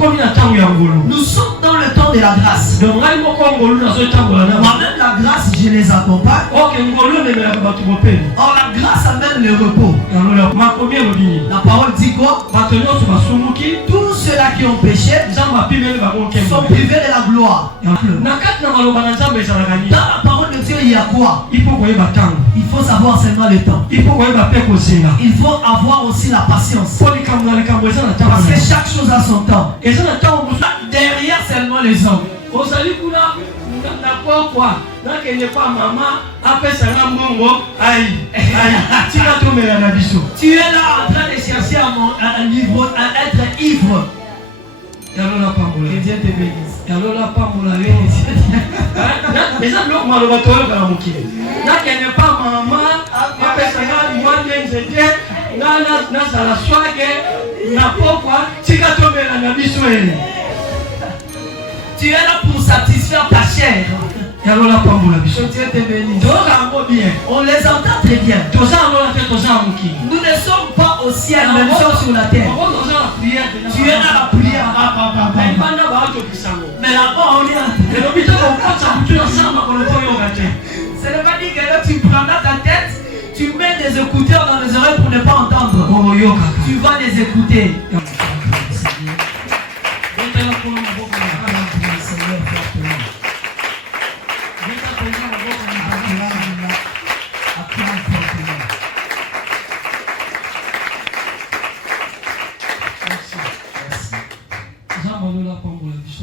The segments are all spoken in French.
Nous sommes dans le temps de la grâce. Moi-même, la grâce, je les accompagne. Or, la grâce amène le repos. La parole dit quoi? Tous ceux-là qui ont péché sont privés de la gloire. Dans la parole de Dieu, il y a quoi? Il faut savoir seulement le temps. Il faut avoir aussi la patience. Parce que chaque chose a son temps. Derrière seulement les hommes. Tu es là en train de chercher à être ivre. Que Dieu te bénisse. Tu es là pour satisfaire ta chair. Que Dieu te bénisse. On les entend très bien. Nous ne sommes pas au ciel, mais nous sommes sur la terre. Tu es dans la prière. Mais là-bas, on est là. Ce n'est pas dit que là, tu prends dans ta tête, tu mets des écouteurs dans les oreilles pour ne pas entendre. Tu vas les écouter.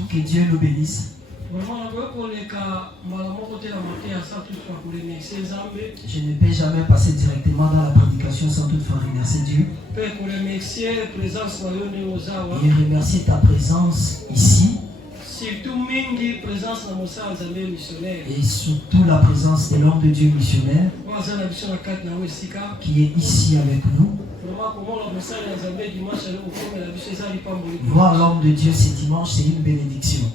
Que Dieu nous bénisse. Je ne peux jamais passer directement dans la prédication sans toutefois remercier Dieu. Et remercier ta présence ici. Et surtout la présence de l'homme de Dieu missionnaire qui est ici avec nous. Voir l'homme de Dieu ce dimanche, c'est une bénédiction.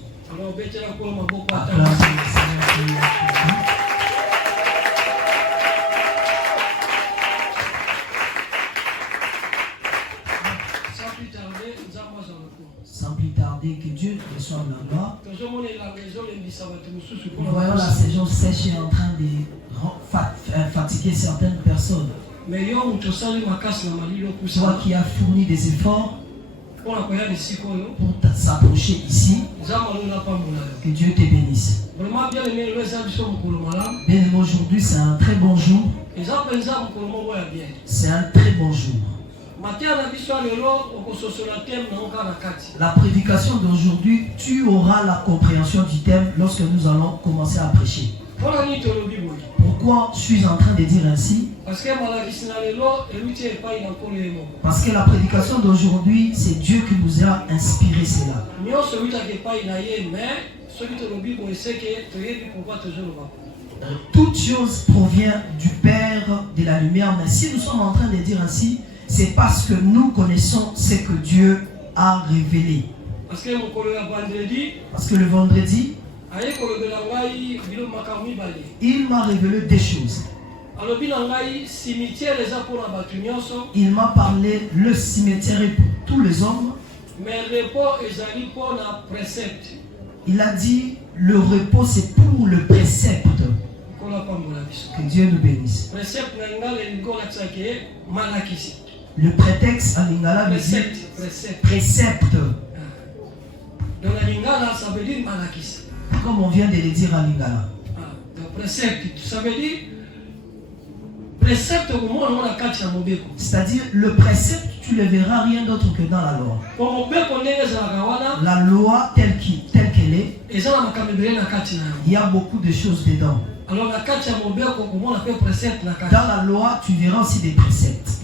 Sans plus tarder, que Dieu reçoive la gloire. Nous voyons la saison sèche est en train de fatiguer certaines personnes. Toi qui as fourni des efforts pour s'approcher ici, que Dieu te bénisse. Bien, aujourd'hui, c'est un très bon jour. C'est un très bon jour. La prédication d'aujourd'hui, tu auras la compréhension du thème lorsque nous allons commencer à prêcher. Pourquoi je suis en train de dire ainsi? Parce que la prédication d'aujourd'hui, c'est Dieu qui nous a inspiré cela. Toute chose provient du Père de la lumière. Mais si nous sommes en train de dire ainsi, c'est parce que nous connaissons ce que Dieu a révélé. Parce que le vendredi, il m'a révélé des choses. Il m'a parlé le cimetière est pour tous les hommes. Il a dit le repos c'est pour le précepte. Que Dieu nous bénisse. Le prétexte à Lingala veut dire précepte. Dans la Lingala, ça veut dire malakis. Comme on vient de le dire à Lingala. Précepte, ça veut dire précepte au moins on a quatre. C'est-à-dire le précepte, tu ne verras rien d'autre que dans la loi. La loi telle qu'elle est, il y a beaucoup de choses dedans. Alors, dans la loi, tu verras aussi des préceptes.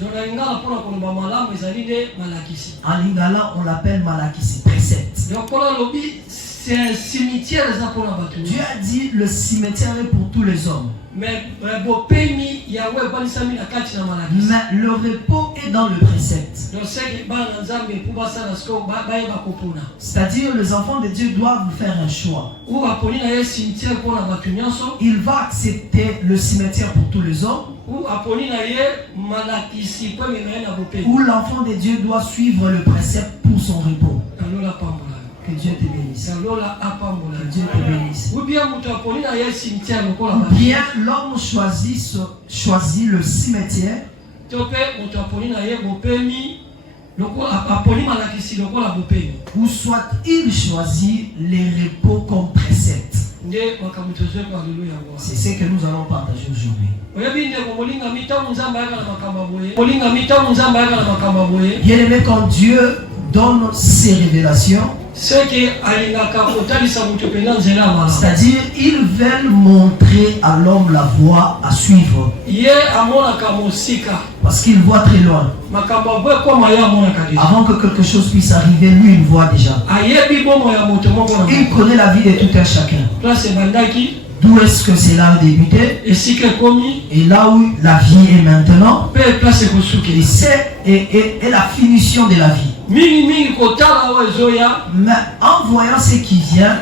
En lingala, on l'appelle malakisi, précepte. C'est un cimetière. Dieu a dit le cimetière est pour tous les hommes. Mais le repos est dans le précepte. C'est-à-dire les enfants de Dieu doivent faire un choix. Il va accepter le cimetière pour tous les hommes. Ou l'enfant de Dieu doit suivre le précepte pour son repos. Que Dieu te bénisse. Salola apambola. Que Dieu te bénisse. Ou bien mutaponi na ye cimetière lokola. Bien l'homme choisit le cimetière. Topé mutaponi na ye bopemi lokola aponi malakisi lokola bopemi. Ou soit il choisit les repos comme précepte. C'est ce que nous allons partager aujourd'hui. Bien-aimé, quand Dieu donne ses révélations, c'est-à-dire ils veulent montrer à l'homme la voie à suivre. Parce qu'il voit très loin. Avant que quelque chose puisse arriver, lui il voit déjà. Il connaît la vie de tout un chacun. D'où est-ce que cela a débuté? Et là où la vie est maintenant. Et c'est la finition de la vie. Mais en voyant ce qui vient,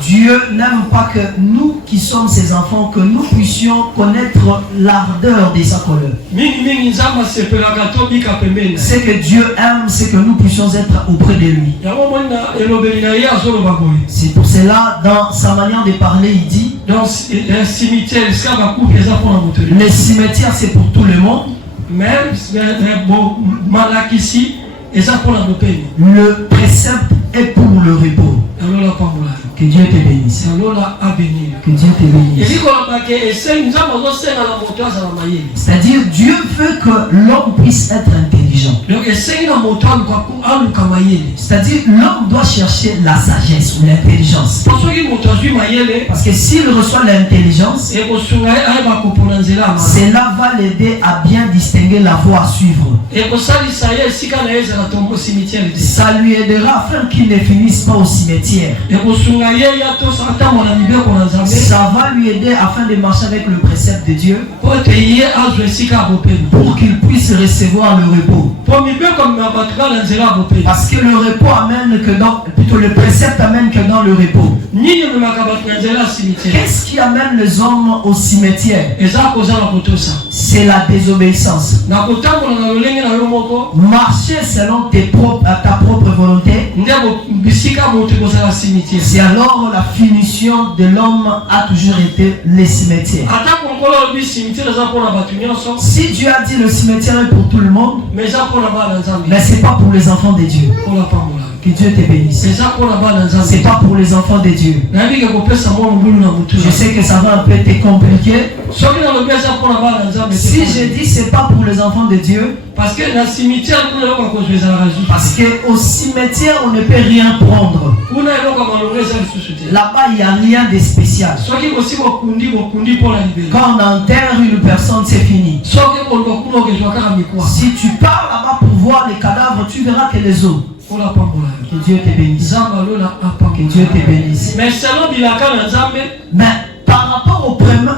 Dieu n'aime pas que nous qui sommes ses enfants, que nous puissions connaître l'ardeur de sa colère. Ce que Dieu aime, c'est que nous puissions être auprès de lui. C'est pour cela, dans sa manière de parler, il dit, le cimetière c'est pour tout le monde. Le précepte est pour le repos. Que Dieu te bénisse. Que Dieu te bénisse. C'est-à-dire Dieu veut que l'homme puisse être intelligent. C'est-à-dire l'homme doit chercher la sagesse ou l'intelligence. Parce que s'il reçoit l'intelligence, cela va l'aider à bien distinguer la voie à suivre. Ça lui aidera afin qu'il ne finisse pas au cimetière. Ça va lui aider afin de marcher avec le précepte de Dieu pour qu'il puisse recevoir le repos. Parce que le repos amène que dans, plutôt le précepte amène que dans le repos. Qu'est-ce qui amène les hommes au cimetière? C'est la désobéissance. Marcher selon ta propre volonté. C'est alors la finition de l'homme a toujours été le cimetière. Si Dieu a dit le cimetière est pour tout le monde, mais c'est pas pour les enfants de Dieu. Que Dieu te bénisse. C'est pas pour les enfants de Dieu. Je sais que ça va un peu te compliquer. Si je dis c'est pas pour les enfants de Dieu, parce que au cimetière on ne peut rien prendre. Là-bas il n'y a rien de spécial. Quand on enterre une personne, c'est fini. Si tu pars là-bas pour voir les cadavres, tu verras que les os. Que Dieu te bénisse. Que Dieu te bénisse. Mais par rapport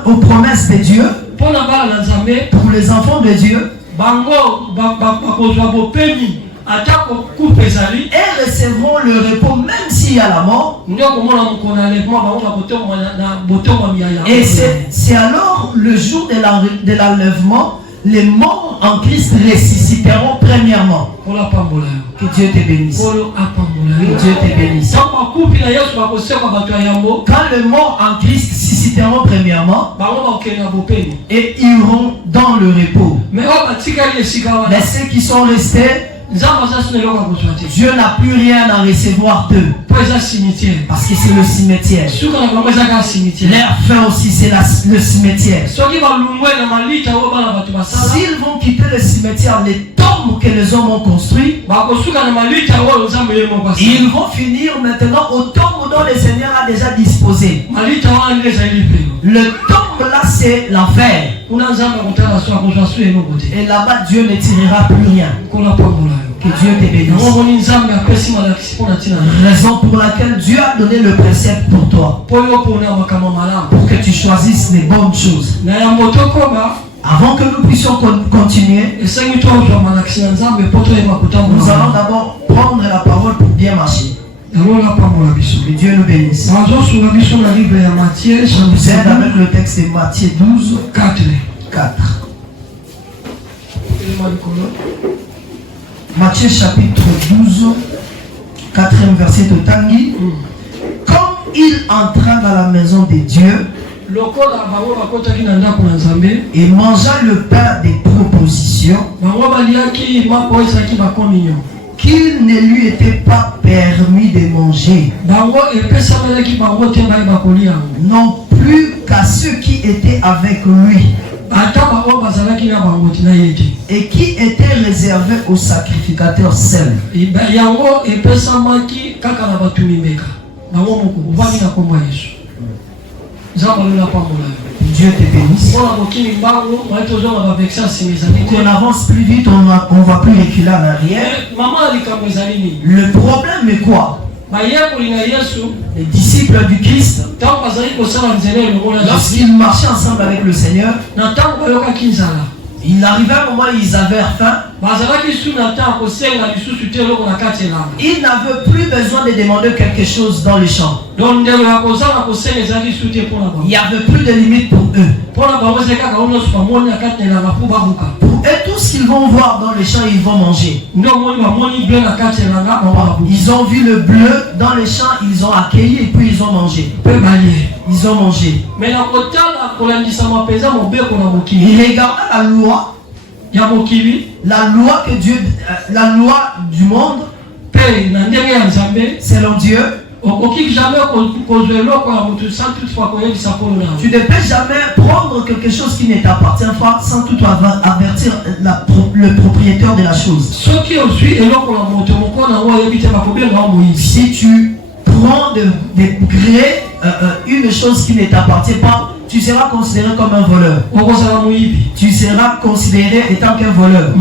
aux promesses de Dieu, pour les enfants de Dieu, et recevront le repos même s'il y a la mort. Et c'est alors le jour de l'enlèvement. Les morts en Christ ressusciteront premièrement. Que Dieu te bénisse. Que Dieu te bénisse. Quand les morts en Christ ressusciteront premièrement, et iront dans le repos. Mais ceux qui sont restés, Dieu n'a plus rien à recevoir d'eux. Parce que c'est le cimetière. Leur fin aussi c'est le cimetière. S'ils vont quitter le cimetière, les tombes que les hommes ont construits, ils vont finir maintenant aux tombes dont le Seigneur a déjà disposé. Le tombe là c'est l'enfer. Et là-bas Dieu ne tirera plus rien. Que Dieu te bénisse. Raison pour laquelle Dieu a donné le précepte pour toi. Pour que tu choisisses les bonnes choses. Avant que nous puissions continuer, nous allons d'abord prendre la parole pour bien marcher. Que Dieu nous bénisse. Je vous aide avec le texte de Matthieu 12, 4. Matthieu chapitre 12, 4e verset de Tanguy. Comme il entra dans la maison de Dieu et mangea le pain des propositions, qu'il ne lui était pas permis de manger, non plus qu'à ceux qui étaient avec lui, et qui étaient réservés aux sacrificateurs seuls. Dieu te bénisse. Qu'on avance plus vite, on ne va plus reculer en arrière. Le problème est quoi? Les disciples du Christ, lorsqu'ils marchaient ensemble avec le Seigneur, il arrivait un moment où ils avaient faim. Ils n'avaient plus besoin de demander quelque chose dans les champs. Il n'y avait plus de limite pour eux. Pour eux, tout ce qu'ils vont voir dans les champs, ils vont manger. Ils ont vu le bleu dans les champs, ils ont accueilli et puis ils ont mangé. Ils ont mangé. Ils regardaient la loi que Dieu, la loi du monde, selon Dieu. Tu ne peux jamais prendre quelque chose qui ne t'appartient pas sans tout avertir le propriétaire de la chose. Si tu prends de gré une chose qui ne t'appartient pas, tu seras considéré comme un voleur. Tu seras considéré étant qu'un voleur.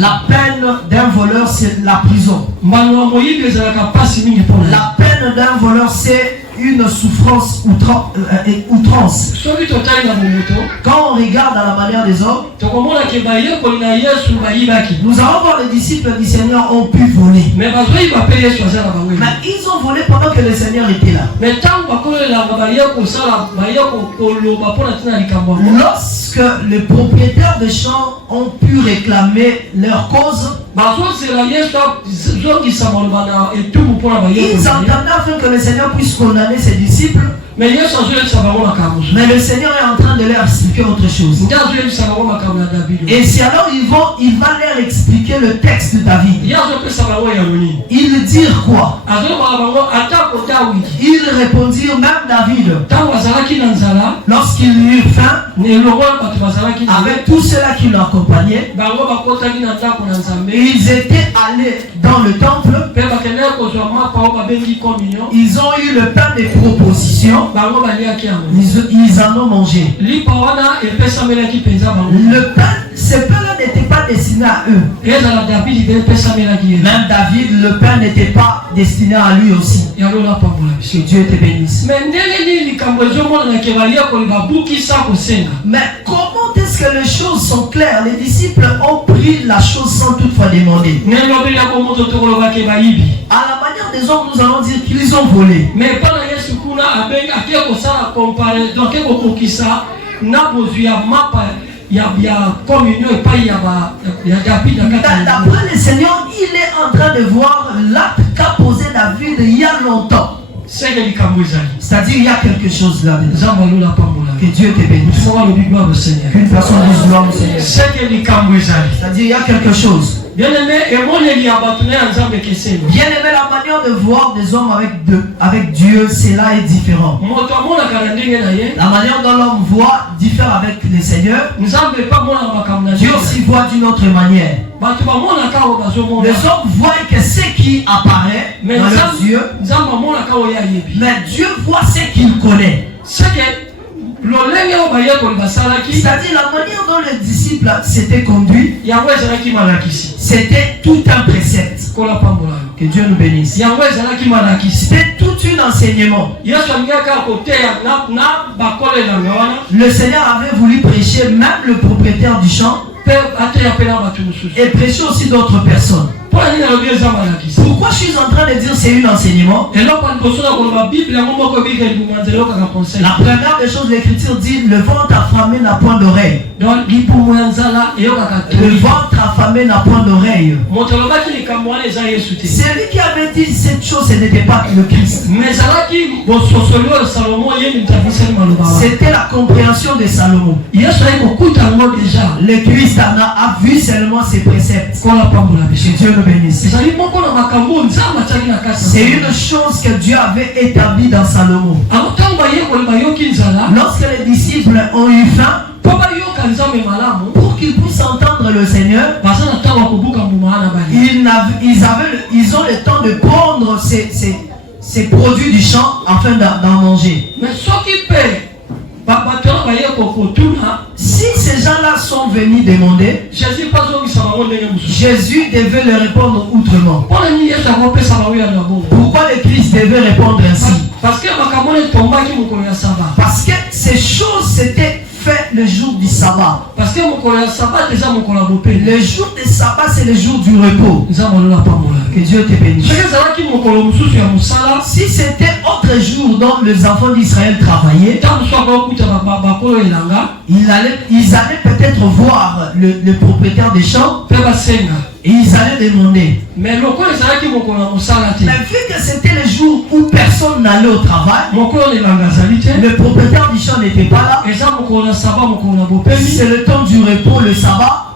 La peine d'un voleur, c'est la prison. La peine d'un voleur, c'est une souffrance outrance. Quand on regarde à la manière des hommes, nous allons voir les disciples du Seigneur ont pu voler. Mais ils ont volé pendant que le Seigneur était là. Lorsque les propriétaires des champs ont pu réclamer leur cause, ils entendaient afin que le Seigneur puisse condamner ses disciples. Mais le Seigneur est en train de leur expliquer autre chose. Et si alors il va leur expliquer le texte de David. Ils dirent quoi? Ils répondirent, même David, lorsqu'il eut faim, avec tous ceux-là qui l'accompagnaient, ils étaient allés dans le temple. Ils ont eu le pain des propositions. Ils en ont mangé. Le pain, ce pain-là n'était pas destiné à eux. Même David, le pain n'était pas destiné à lui aussi. Que Dieu te bénisse. Mais comment est-ce que les choses sont claires? Les disciples ont pris la chose sans toutefois demander. À la manière des hommes, nous allons dire qu'ils ont volé. Mais d'après le Seigneur, il est en train de voir l'acte qu'a posé David il y a longtemps. C'est-à-dire il y a quelque chose là. Que Dieu te bénisse. Qu'une personne dise gloire au Seigneur. C'est-à-dire il y a quelque chose. Bien-aimé, la manière de voir des hommes avec Dieu, c'est là est différent. La manière dont l'homme voit diffère avec le Seigneur. Dieu aussi voit d'une autre manière. Les hommes voient que ce qui apparaît dans leurs yeux, mais Dieu voit ce qu'il connaît. C'est-à-dire la manière dont les disciples s'étaient conduits, c'était tout un précepte. Que Dieu nous bénisse. C'était tout un enseignement. Le Seigneur avait voulu prêcher même le propriétaire du champ et prêcher aussi d'autres personnes. Pourquoi je suis en train de dire c'est un enseignement? La première des choses, l'Écriture dit le ventre affamé n'a point d'oreille. Le ventre affamé n'a point d'oreille. C'est lui qui avait dit cette chose, ce n'était pas le Christ. C'était la compréhension de Salomon. Le Christ a vu seulement ses préceptes. Que Dieu nous bénisse. C'est une chose que Dieu avait établie dans Salomon. Lorsque les disciples ont eu faim, pour qu'ils puissent entendre le Seigneur, ils ont le temps de prendre ces produits du champ afin d'en manger. Mais si ces gens-là sont venus demander, Jésus devait leur répondre outrement. Pourquoi le Christ devait répondre ainsi? Parce que ces choses s'étaient faites le jour du sabbat. Le jour du sabbat, c'est le jour du repos. Que Dieu te bénisse. Si c'était autre jour dont les enfants d'Israël travaillaient, ils allaient peut-être voir le propriétaire des champs et ils allaient demander. Mais vu que c'était le jour où personne n'allait au travail, le propriétaire du champ n'était pas là. C'est le temps du repos, le sabbat.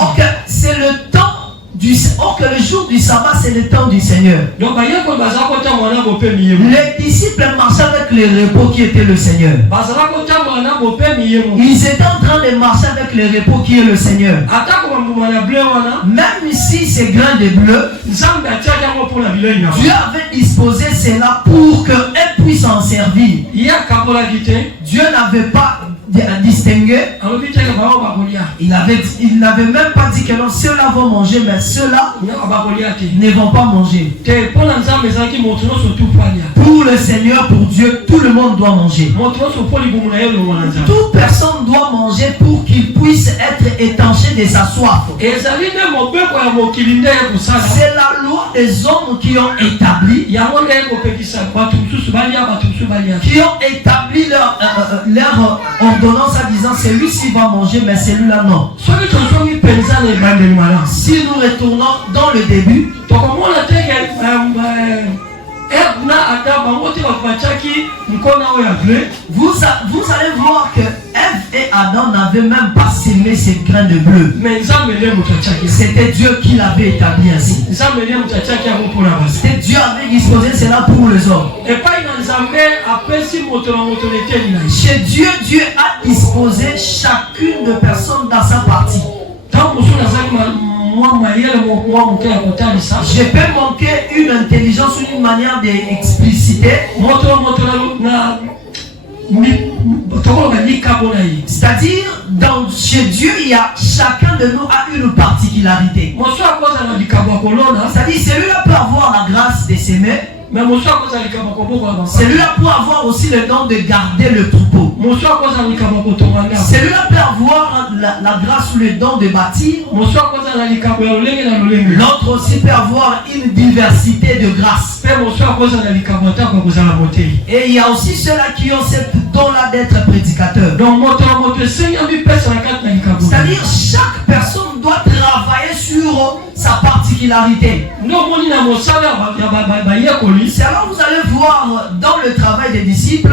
Ok, c'est le temps du le jour du sabbat, c'est le temps du Seigneur. Les disciples marchaient avec le repos qui était le Seigneur. Ils étaient en train de marcher avec le repos qui est le Seigneur. Même si c'est grain de bleu, Dieu avait disposé cela pour qu'elle puisse en servir. Dieu n'avait pas distingué. Il n'avait même pas dit que non, ceux-là vont manger, mais ceux-là ne vont pas manger. Pour le Seigneur, pour Dieu, tout le monde doit manger. Toute personne doit manger pour qu'il puisse être étanché de sa soif. C'est la loi des hommes qui ont établi leur ordonnance en disant celui-ci va manger, mais celui-là non. Si nous retournons dans le début, vous allez voir que Ève et Adam n'avaient même pas semé ces grains de bleu. C'était Dieu qui l'avait établi ainsi. C'était Dieu avait disposé cela pour les hommes. Chez Dieu, Dieu a disposé chacune de personnes dans sa partie. Je peux manquer une intelligence ou une manière d'expliciter. C'est-à-dire, chez Dieu, chacun de nous a une particularité. C'est-à-dire, celui-là peut avoir la grâce de s'aimer. Celui-là peut avoir aussi le don de garder le troupeau. Celui-là peut avoir la grâce ou le don de bâtir. L'autre aussi peut avoir une diversité de grâces. Et il y a aussi ceux-là qui ont cette don-là d'être prédicateur. C'est-à-dire chaque personne doit travailler sur sa particularité. C'est alors vous allez voir dans le travail des disciples,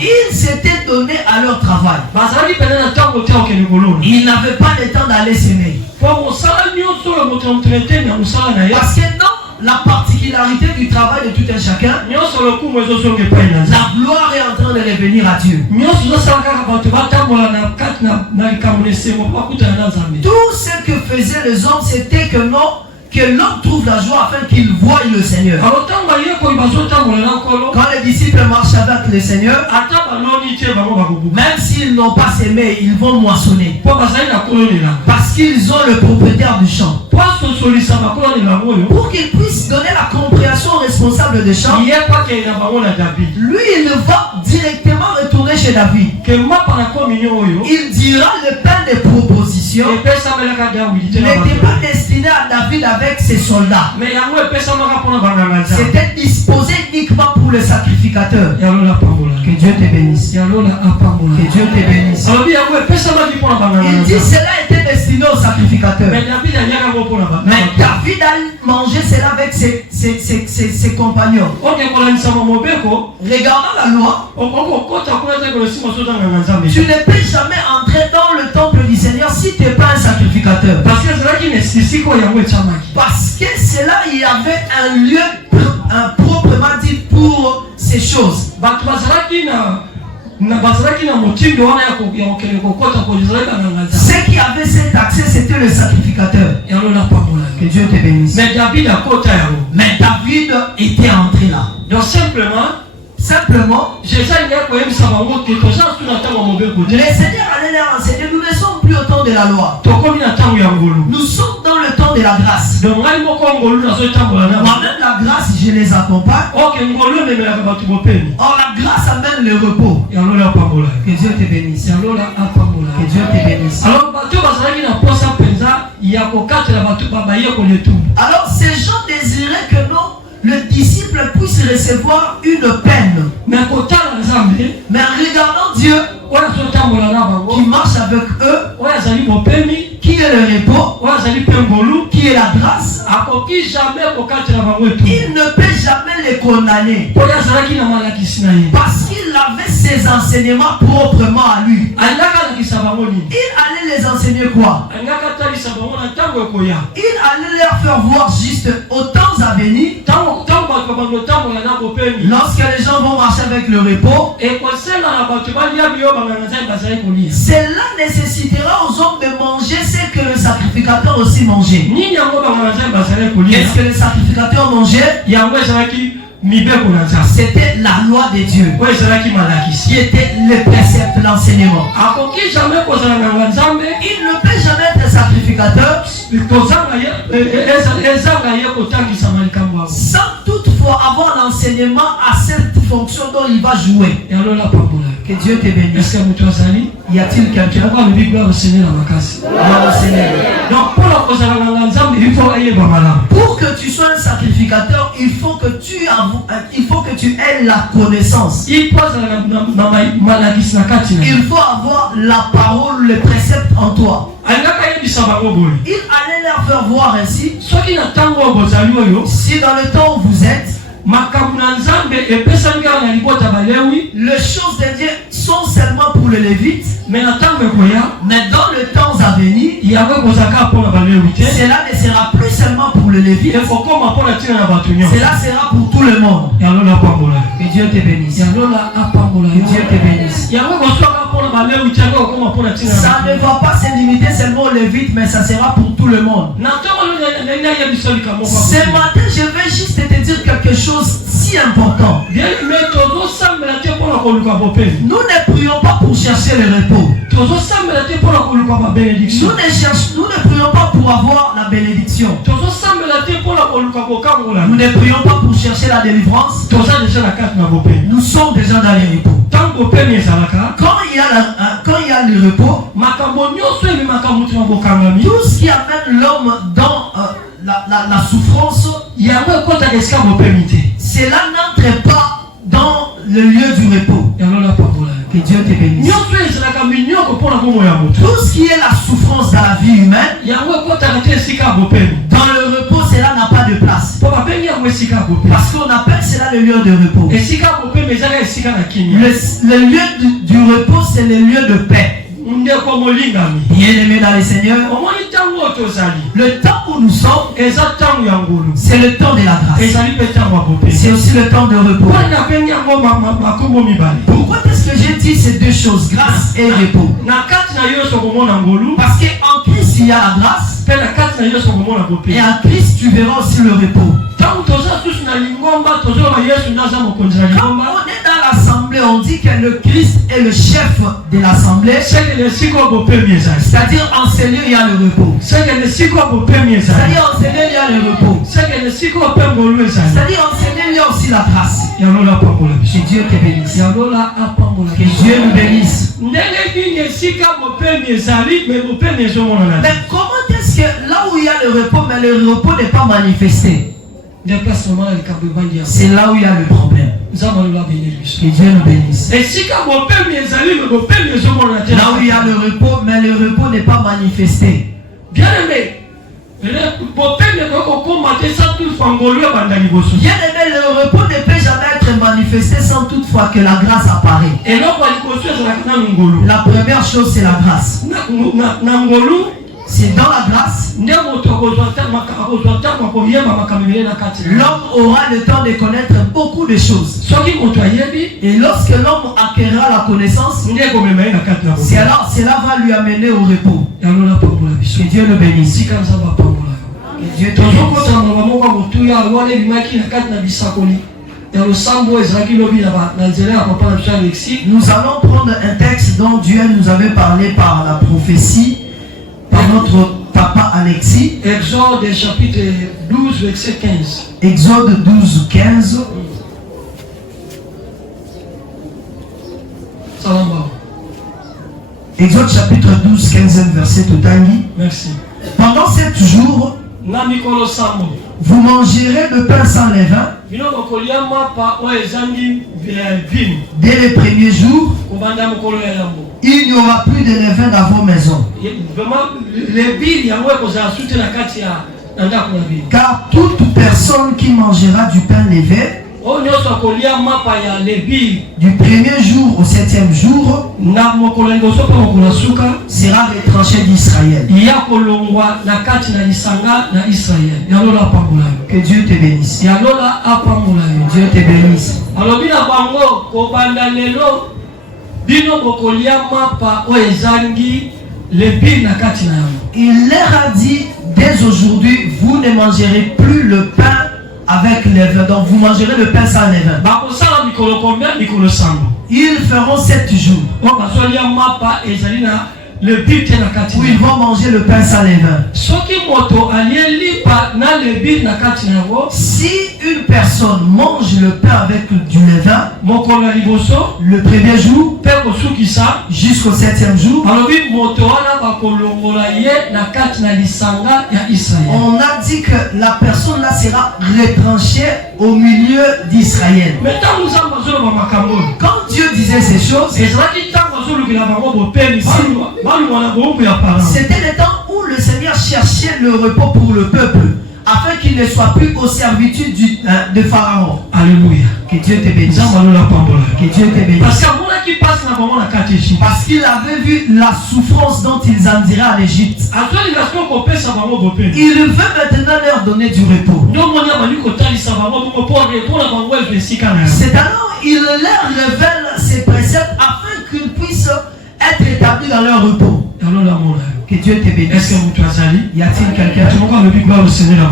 ils s'étaient donnés à leur travail. Ils n'avaient pas le temps d'aller s'aimer. Parce que dans la particularité du travail de tout un chacun, la gloire est en train de revenir à Dieu. Tout ce que faisaient les hommes, c'était que l'homme trouve la joie afin qu'il voie le Seigneur. Quand les disciples marchent avec le Seigneur, même s'ils n'ont pas semé, ils vont moissonner. Parce qu'ils ont le propriétaire du champ. Pour qu'il puisse donner la compréhension au responsable des champs, lui il va directement retourner entrer chez David, il dira le pain de proposition n'était pas destiné à David avec ses soldats. C'était disposé uniquement pour le sacrificateur. Que Dieu te bénisse. Que Dieu te bénisse. Il dit cela était destiné au sacrificateur. Mais David a mangé cela avec ses compagnons. Regardant la loi, tu ne peux jamais entrer dans le temple du Seigneur si tu n'es pas un sacrificateur. Parce que cela, il y avait un lieu proprement dit pour ces choses. Ce qui avait cet accès, c'était le sacrificateur. Que Dieu te bénisse. Mais David était entré là. Donc simplement, le Seigneur allait leur enseigner. Nous ne sommes plus au temps de la loi. Nous sommes dans le temps de la grâce. Moi-même, la grâce, je les accompagne. Or, la grâce amène le repos. Que Dieu te bénisse. Que Dieu te bénisse. Alors, ces gens désiraient que non, le disciple puisse recevoir une peine. Mais en regardant Dieu qui marche avec eux, qui est le repos, qui est la grâce, il ne peut jamais les condamner parce qu'il avait ses enseignements proprement à lui. Il allait les enseigner quoi? Il allait leur faire voir juste aux temps à venir, lorsque les gens vont marcher avec le repos. Cela nécessitera aux hommes de manger ce que le sacrificateur aussi mangeait. Qu'est-ce que le sacrificateur mangeait? C'était la loi de Dieu, qui était le précepte, l'enseignement. Il ne peut jamais être sacrificateur sans toutefois avoir l'enseignement à cette fonction dont il va jouer. Que Dieu te bénisse. Y a-t-il quelqu'un? Pour que tu sois un sacrificateur, il faut que tu aies la connaissance. Il faut avoir la parole, le précepte en toi. Il allait leur faire voir ainsi. Si dans le temps où vous êtes, les choses de Dieu sont seulement pour le Lévite, mais dans le temps à venir, cela ne sera plus seulement pour le Lévite, cela sera pour tout le monde. Que Dieu te bénisse. Que Dieu te bénisse. Ça ne va pas se limiter seulement au Lévite, mais ça sera pour tout le monde. Ce matin, je vais juste te dire quelque chose si important. Nous ne prions pas pour chercher le repos. Nous ne prions pas pour avoir la bénédiction. Nous ne prions pas pour chercher la délivrance. Nous sommes déjà dans les repos. Quand il y a le repos, tout ce qui amène l'homme dans la souffrance, cela n'entre pas dans le lieu du repos. Que Dieu te bénisse. Tout ce qui est la souffrance dans la vie humaine, dans le repos, cela n'a pas de place. Parce qu'on appelle cela le lieu de repos. Le lieu du repos, c'est le lieu de paix. Bien-aimé dans le Seigneur, le temps où nous sommes, c'est le temps de la grâce. C'est aussi le temps de repos. Pourquoi est-ce que j'ai dit ces deux choses, grâce et repos? Parce qu'en Christ il y a la grâce, et en Christ tu verras aussi le repos. Quand on est dans l'assemblée, on dit que le Christ est le chef de l'assemblée. C'est-à-dire en ce lieu il y a le repos. C'est-à-dire en ce lieu il y a le repos. C'est-à-dire en ce lieu il y a aussi la grâce. Ya lola pambola biso. Que Dieu te bénisse. Ya lola apambola Que Dieu nous bénisse. Ndenge nini sika mopeni ezali mais mopeni ezomona na. Mais comment est-ce que là où il y a le repos, mais le repos n'est pas manifesté? C'est là où il y a le problème. Que Dieu nous bénisse. Là où il y a le repos, mais le repos n'est pas manifesté. Bien aimé, le repos ne peut jamais être manifesté sans toutefois que la grâce apparaît. La première chose, c'est la grâce. C'est dans la grâce. L'homme aura le temps de connaître beaucoup de choses. Et lorsque l'homme acquérera la connaissance, cela va lui amener au repos. Que Dieu le bénisse. Que Dieu te bénisse. Nous allons prendre un texte dont Dieu nous avait parlé par la prophétie, par notre papa Alexis. Exode chapitre 12, verset 15. Exode 12, 15. Exode chapitre 12, 15 verset Totangi. Merci. Pendant 7 jours, vous mangerez le pain sans levain. Dès les premiers jours, il n'y aura plus de levain dans vos maisons. Car toute personne qui mangera du pain levé, du premier jour au 7e jour, sera retranché d'Israël. Que Dieu te bénisse. Que Dieu te bénisse. Il leur a dit, dès aujourd'hui, vous ne mangerez plus le pain avec levain. Donc vous mangerez le pain sans levain. Ils feront 7 jours où ils vont manger le pain sans levain. Si une personne mange le pain avec du levain, le premier jour jusqu'au 7e jour, on a dit que la personne là sera retranchée au milieu d'Israël. Quand Dieu disait ces choses, c'était le temps où le Seigneur cherchait le repos pour le peuple, afin qu'il ne soit plus aux servitudes de Pharaon. Alléluia. Que Dieu te bénisse. Que Dieu te bénisse. Parce qu'il avait vu la souffrance dont ils enduraient en Égypte. Il veut maintenant leur donner du repos. C'est alors il leur révèle ses préceptes afin qu'ils puissent être établis dans leur repos. Que Dieu te bénisse. Y a-t-il quelqu'un? Personne dit gloire au Seigneur.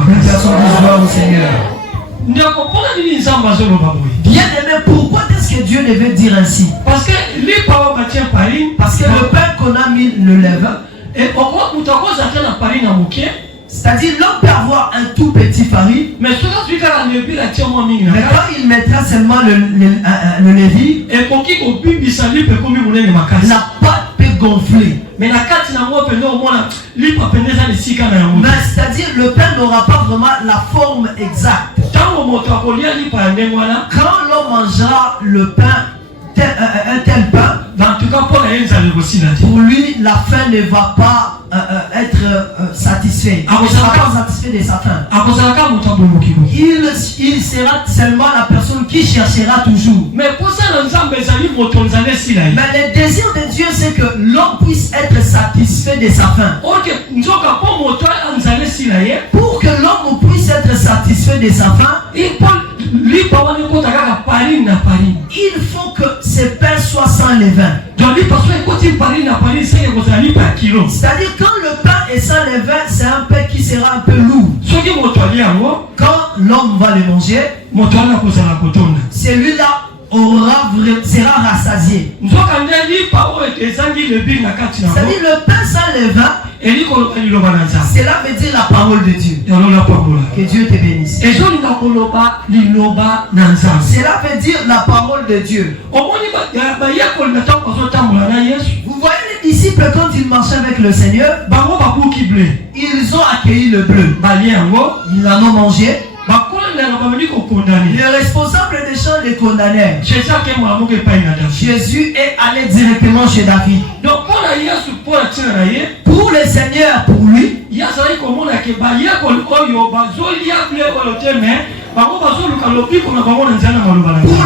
Bien aimé, pourquoi est-ce que Dieu devait dire ainsi? Parce que le pain qu'on a mis le levain, c'est-à-dire l'homme peut avoir un tout petit farine, mais quand il mettra seulement le levure, la pâte peut gonfler. Mais c'est-à-dire le pain n'aura pas vraiment la forme exacte. Quand l'homme mangera le pain, un tel pain, pour lui la faim ne va pas être satisfait. Il ne sera pas satisfait de sa faim. Il sera seulement la personne qui cherchera toujours. Mais le désir de Dieu, c'est que l'homme puisse être satisfait de sa faim. Pour que l'homme puisse être satisfait de sa faim, il faut que ce pain soit sans levain. C'est-à-dire quand le pain est sans levain, c'est un pain qui sera un peu lourd. Quand l'homme va le manger, celui-là sera rassasié. C'est-à-dire le pain sans levain Cela veut dire la parole de Dieu. Que Dieu te bénisse. Cela veut dire la parole de Dieu. Vous voyez les disciples quand ils marchaient avec le Seigneur, ils ont accueilli le bleu. Ils en ont mangé. Les responsables des champs les condamnèrent. Jésus est allé directement chez David. Pour le Seigneur, pour lui, pour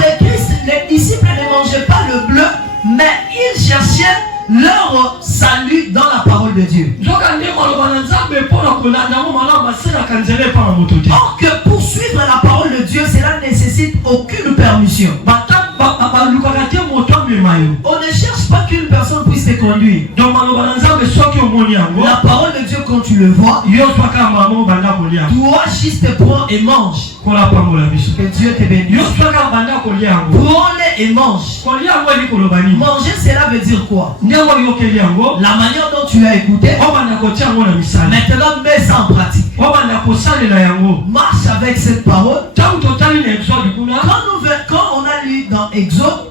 les Christ, les disciples ne mangeaient pas le bleu, mais ils cherchaient leur salut dans la parole de Dieu. Or que pour suivre la parole de Dieu, cela ne nécessite aucune permission. On ne cherche pas qu'une personne puisse te conduire. La parole de Dieu, quand tu le vois, toi juste te prends et mange. Que Dieu te bénisse. Prends-les et mange. Manger, cela veut dire quoi? La manière dont tu l'as écouté, maintenant mets ça en pratique. Marche avec cette parole. Quand on a lu dans Exode,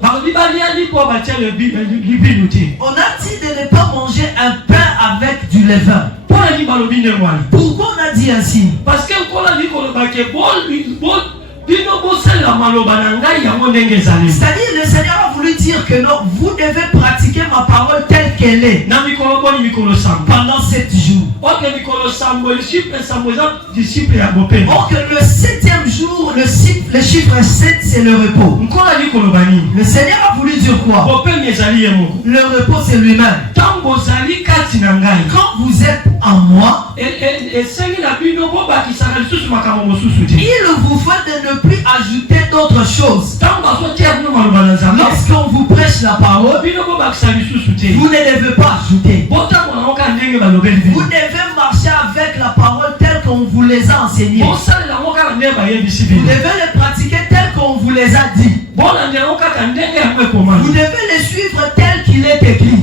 on a dit de ne pas manger un pain avec du levain. Pourquoi on a dit ainsi? Parce que c'est-à-dire le Seigneur a voulu dire que non, vous devez pratiquer ma parole telle qu'elle est pendant 7 jours. Or que le 7e jour, le chiffre 7, c'est le repos. Le Seigneur a voulu dire quoi? Le repos, c'est lui-même. Quand vous êtes en moi, il vous faut de ne plus ajouter d'autres choses. Lorsqu'on vous prêche la parole, vous ne devez pas ajouter. Vous devez marcher avec la parole telle qu'on vous les a enseignés. Vous devez les pratiquer telle qu'on vous les a dit. Vous devez les suivre tel qu'il est écrit.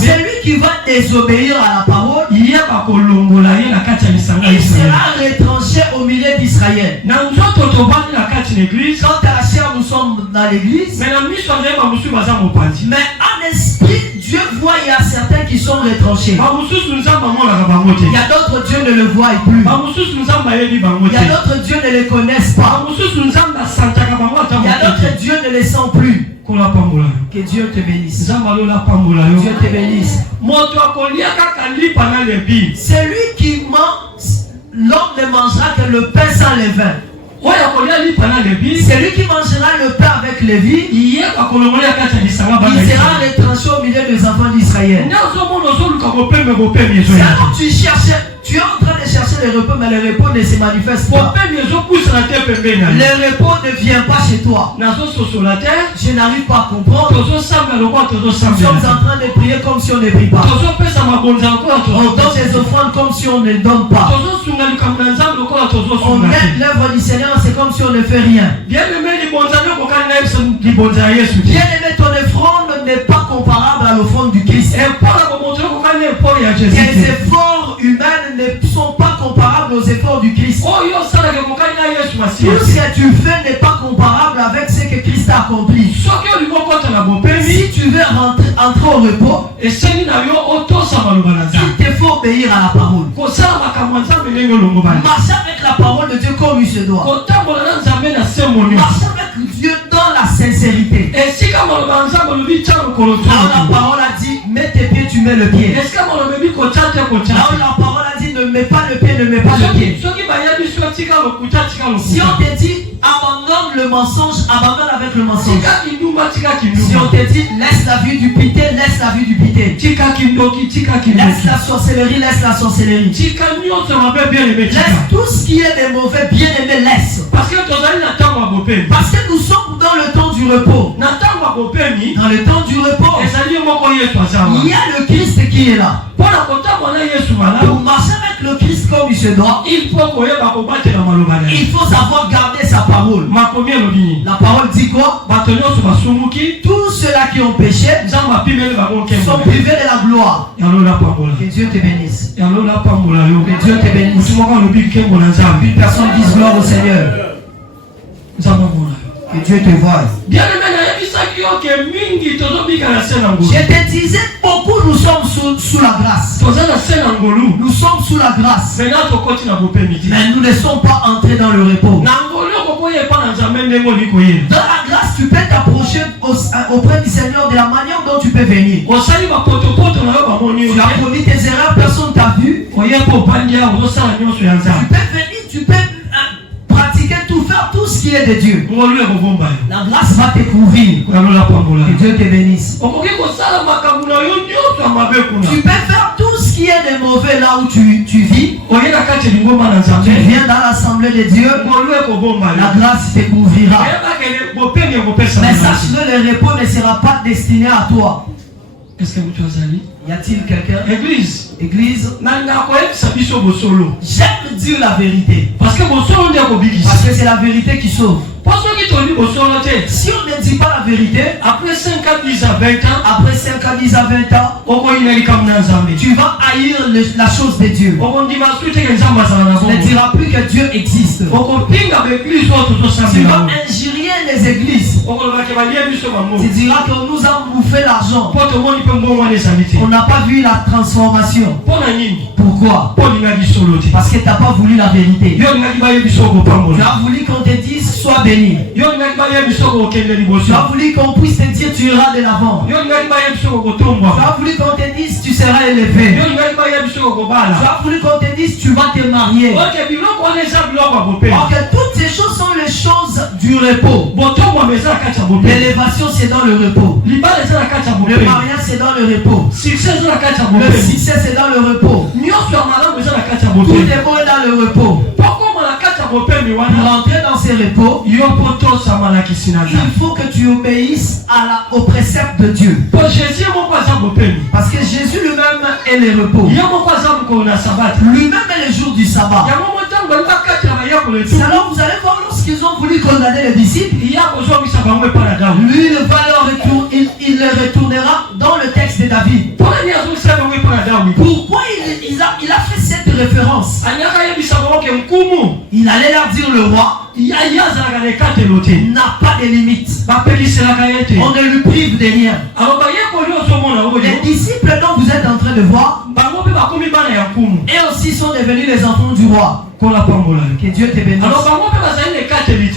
Celui qui va désobéir à la parole, il sera retranché au milieu d'Israël. Quant à la chair, nous sommes dans l'église. Mais en esprit, Dieu voit, il y a certains qui sont retranchés. Il y a d'autres, Dieu ne le voit plus. Il y a d'autres, Dieu ne les connaissent pas. Il y a d'autres, Dieu ne les sent plus. Que Dieu te bénisse. Dieu te bénisse. Celui qui mange, l'homme ne mangera que le pain sans levain. Celui qui mangera le pain avec Lévi, il sera retranché au milieu des enfants d'Israël. Tu es en train de chercher le repos, mais le repos ne se manifeste pas. Le repos ne vient pas chez toi. Je n'arrive pas à comprendre. Nous sommes en train de prier comme si on ne prie pas. On donne des offrandes comme si on ne donne pas. On met l'œuvre du Seigneur, c'est comme si on ne fait rien. Bien-aimé, ton offrande n'est pas comparable à l'offrande du Christ. Les efforts humains ne sont pas comparables aux efforts du Christ. Tout ce que tu fais n'est pas comparable avec ce que Christ a accompli. Si tu veux entrer au repos, il te faut obéir à la parole. Marcher avec la parole de Dieu comme il se doit. Marcher avec Dieu dans la sincérité. Là où la parole a dit, mets tes pieds, tu mets le pied. Là où la parole a dit, ne mets pas le pied, ne mets pas le pied. Si on te dit, abandonne le mensonge, abandonne avec le mensonge. Si on te dit, laisse la vie du pité, laisse la vie du pité. Laisse la sorcellerie, laisse la sorcellerie. Laisse tout ce qui est de mauvais, bien aimé, laisse. Parce que nous sommes dans le temps du repos. Dans le temps du repos, il y a le Christ qui est là. Pour marcher avec le Christ comme il se doit. Il faut savoir garder sa parole. La parole dit quoi? Tous ceux-là qui ont péché sont privés de la gloire. Que Dieu te bénisse. Que Dieu te bénisse. Une personne dise gloire au Seigneur. Que Dieu te voie. Je te disais, beaucoup nous sommes sous la grâce. Nous sommes sous la grâce. Mais nous ne sommes pas entrés dans le repos. Dans la grâce, tu peux t'approcher auprès du Seigneur de la manière dont tu peux venir. Tu as commis tes erreurs, personne ne t'a vu. Tu peux venir, tu peux pratiquer tout, faire tout ce qui est de Dieu. La grâce va te couvrir. Que Dieu te bénisse. Tu peux faire tout ce qui est de mauvais là où tu vis. Tu viens dans l'assemblée de Dieu. La grâce te couvrira. Mais sache-le, le repos ne sera pas destiné à toi. Est-ce que vous avez? Y a-t-il quelqu'un? Église. J'aime dire la vérité. Parce que c'est la vérité qui sauve. Si on ne dit pas la vérité, après 5 ans, 10 à 20 ans, après 5 ans, 10 à 20 ans, tu vas haïr la chose de Dieu. On ne dira plus que Dieu existe. Tu vas injurier les églises. Tu diras que nous avons bouffé l'argent. On n'a pas vu la transformation. Pourquoi? Parce que tu n'as pas voulu la vérité. Tu as voulu qu'on te dise sois béni. Tu as voulu qu'on puisse te dire tu iras de l'avant. Tu as voulu qu'on te dise tu seras élevé. Tu as voulu qu'on te dise tu vas te marier. Ok, toutes ces choses sont les choses du repos. L'élévation c'est dans le repos. Le mariage c'est dans le repos. Le succès c'est dans le repos. Tout est bon dans le repos. Pour entrer dans ces repos, il faut que tu obéisses au précepte de Dieu. Parce que Jésus lui-même est le repos. Lui-même est le jour du sabbat. Alors vous allez voir lorsqu'ils ont voulu condamner les disciples, lui il le retournera dans le texte de David. Pourquoi il a fait cette référence? Il allait leur dire le roi n'a pas de limite. On ne lui prive de rien. Les disciples dont vous êtes en train de voir et aussi sont devenus les enfants du roi. Que Dieu te bénisse.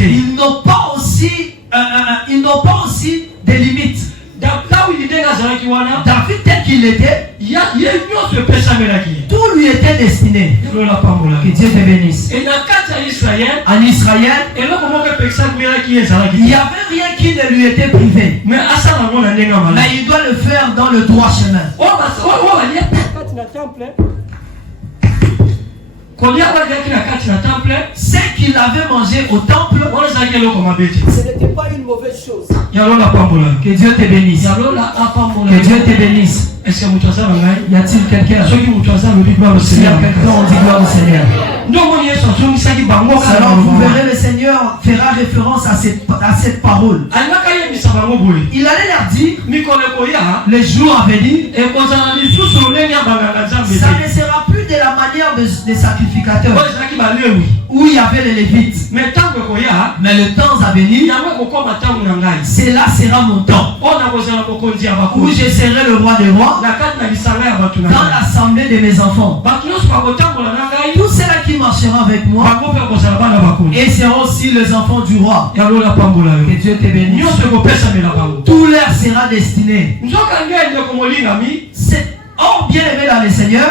Ils n'ont pas aussi des limites. David tel qu'il était, tout lui était destiné. Que Dieu te bénisse. En Israël, il n'y avait rien qui ne lui était privé. Mais il doit le faire dans le droit chemin. Ce qu'il avait mangé au temple, ce n'était pas une mauvaise chose. Que Dieu te bénisse. Que Dieu te bénisse. Y a-t-il quelqu'un? S'il y a quelqu'un, on dit gloire au Seigneur. Alors vous verrez, le Seigneur fera référence à cette parole. Il allait leur dire les jours à venir, ça ne sera plus de la manière des sacrificateurs où il y avait les Lévites. Mais le temps à venir, cela sera mon temps où je serai le roi des rois dans l'assemblée de mes enfants. Tous ceux-là qui marcheront avec moi et seront aussi les enfants du roi. Que Dieu te bénisse. Tout leur sera destiné. Or, bien aimé dans le Seigneur,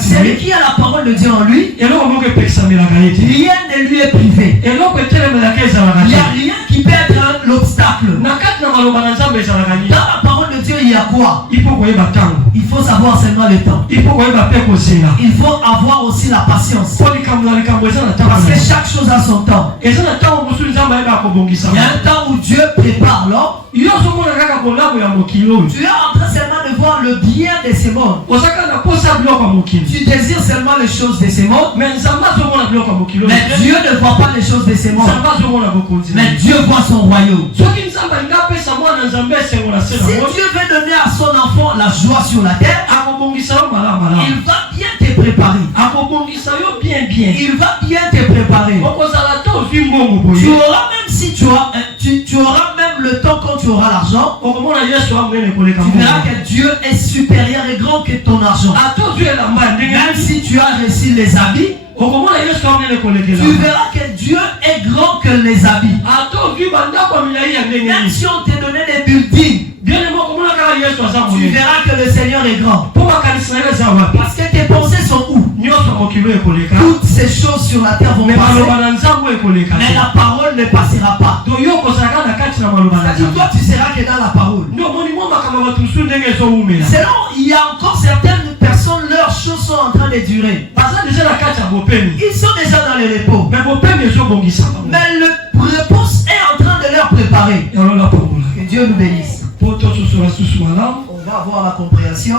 celui qui a la parole de Dieu en lui, rien ne lui est privé. Il n'y a rien qui peut être l'obstacle. Dans la parole de Dieu, il y a quoi? Il faut savoir seulement le temps. Il faut avoir aussi la patience. Parce que chaque chose a son temps. Il y a un temps où Dieu prépare l'homme. Tu es en train seulement de voir le bien de ces mondes. Tu désires seulement les choses de ces mondes. Mais Dieu ne voit pas les choses de ces mondes. Mais Dieu voit son royaume. Si Dieu veut donner à son enfant la joie sur la terre, il va bien te préparer. Il va bien te préparer. Tu auras même si tu auras même le temps quand tu auras l'argent. Tu verras que Dieu est supérieur et grand que ton argent. Même si tu as reçu les habits, tu verras que Dieu est grand que les habits. Même si on te donnait des buildings, tu verras que le Seigneur est grand. Parce que tes pensées sont où? Toutes ces choses sur la terre vont passer, mais la parole ne passera pas. C'est-à-dire toi tu seras que dans la parole. Sinon il y a encore certaines personnes, leurs choses sont en train de durer. Ils sont déjà dans le repos, mais le repos est en train de leur préparer. Que Dieu nous bénisse. On va avoir la compréhension.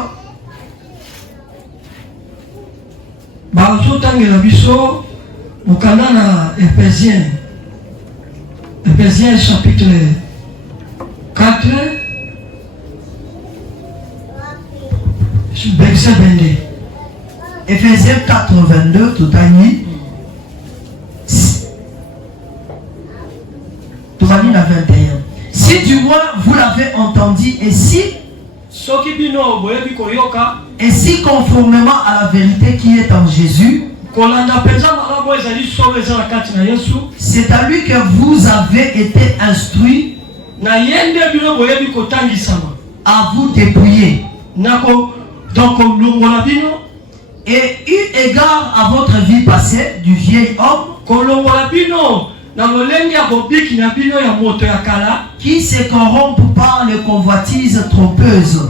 Éphésiens chapitre 4 verset 22. Éphésiens 4 22 tout à nuit. Tout à nuit la 21. Si du moins vous l'avez entendu et si conformément à la vérité qui est en Jésus, c'est à lui que vous avez été instruits à vous dépouiller. Et eu égard à votre vie passée du vieil homme qui se corrompt par les convoitises trompeuses,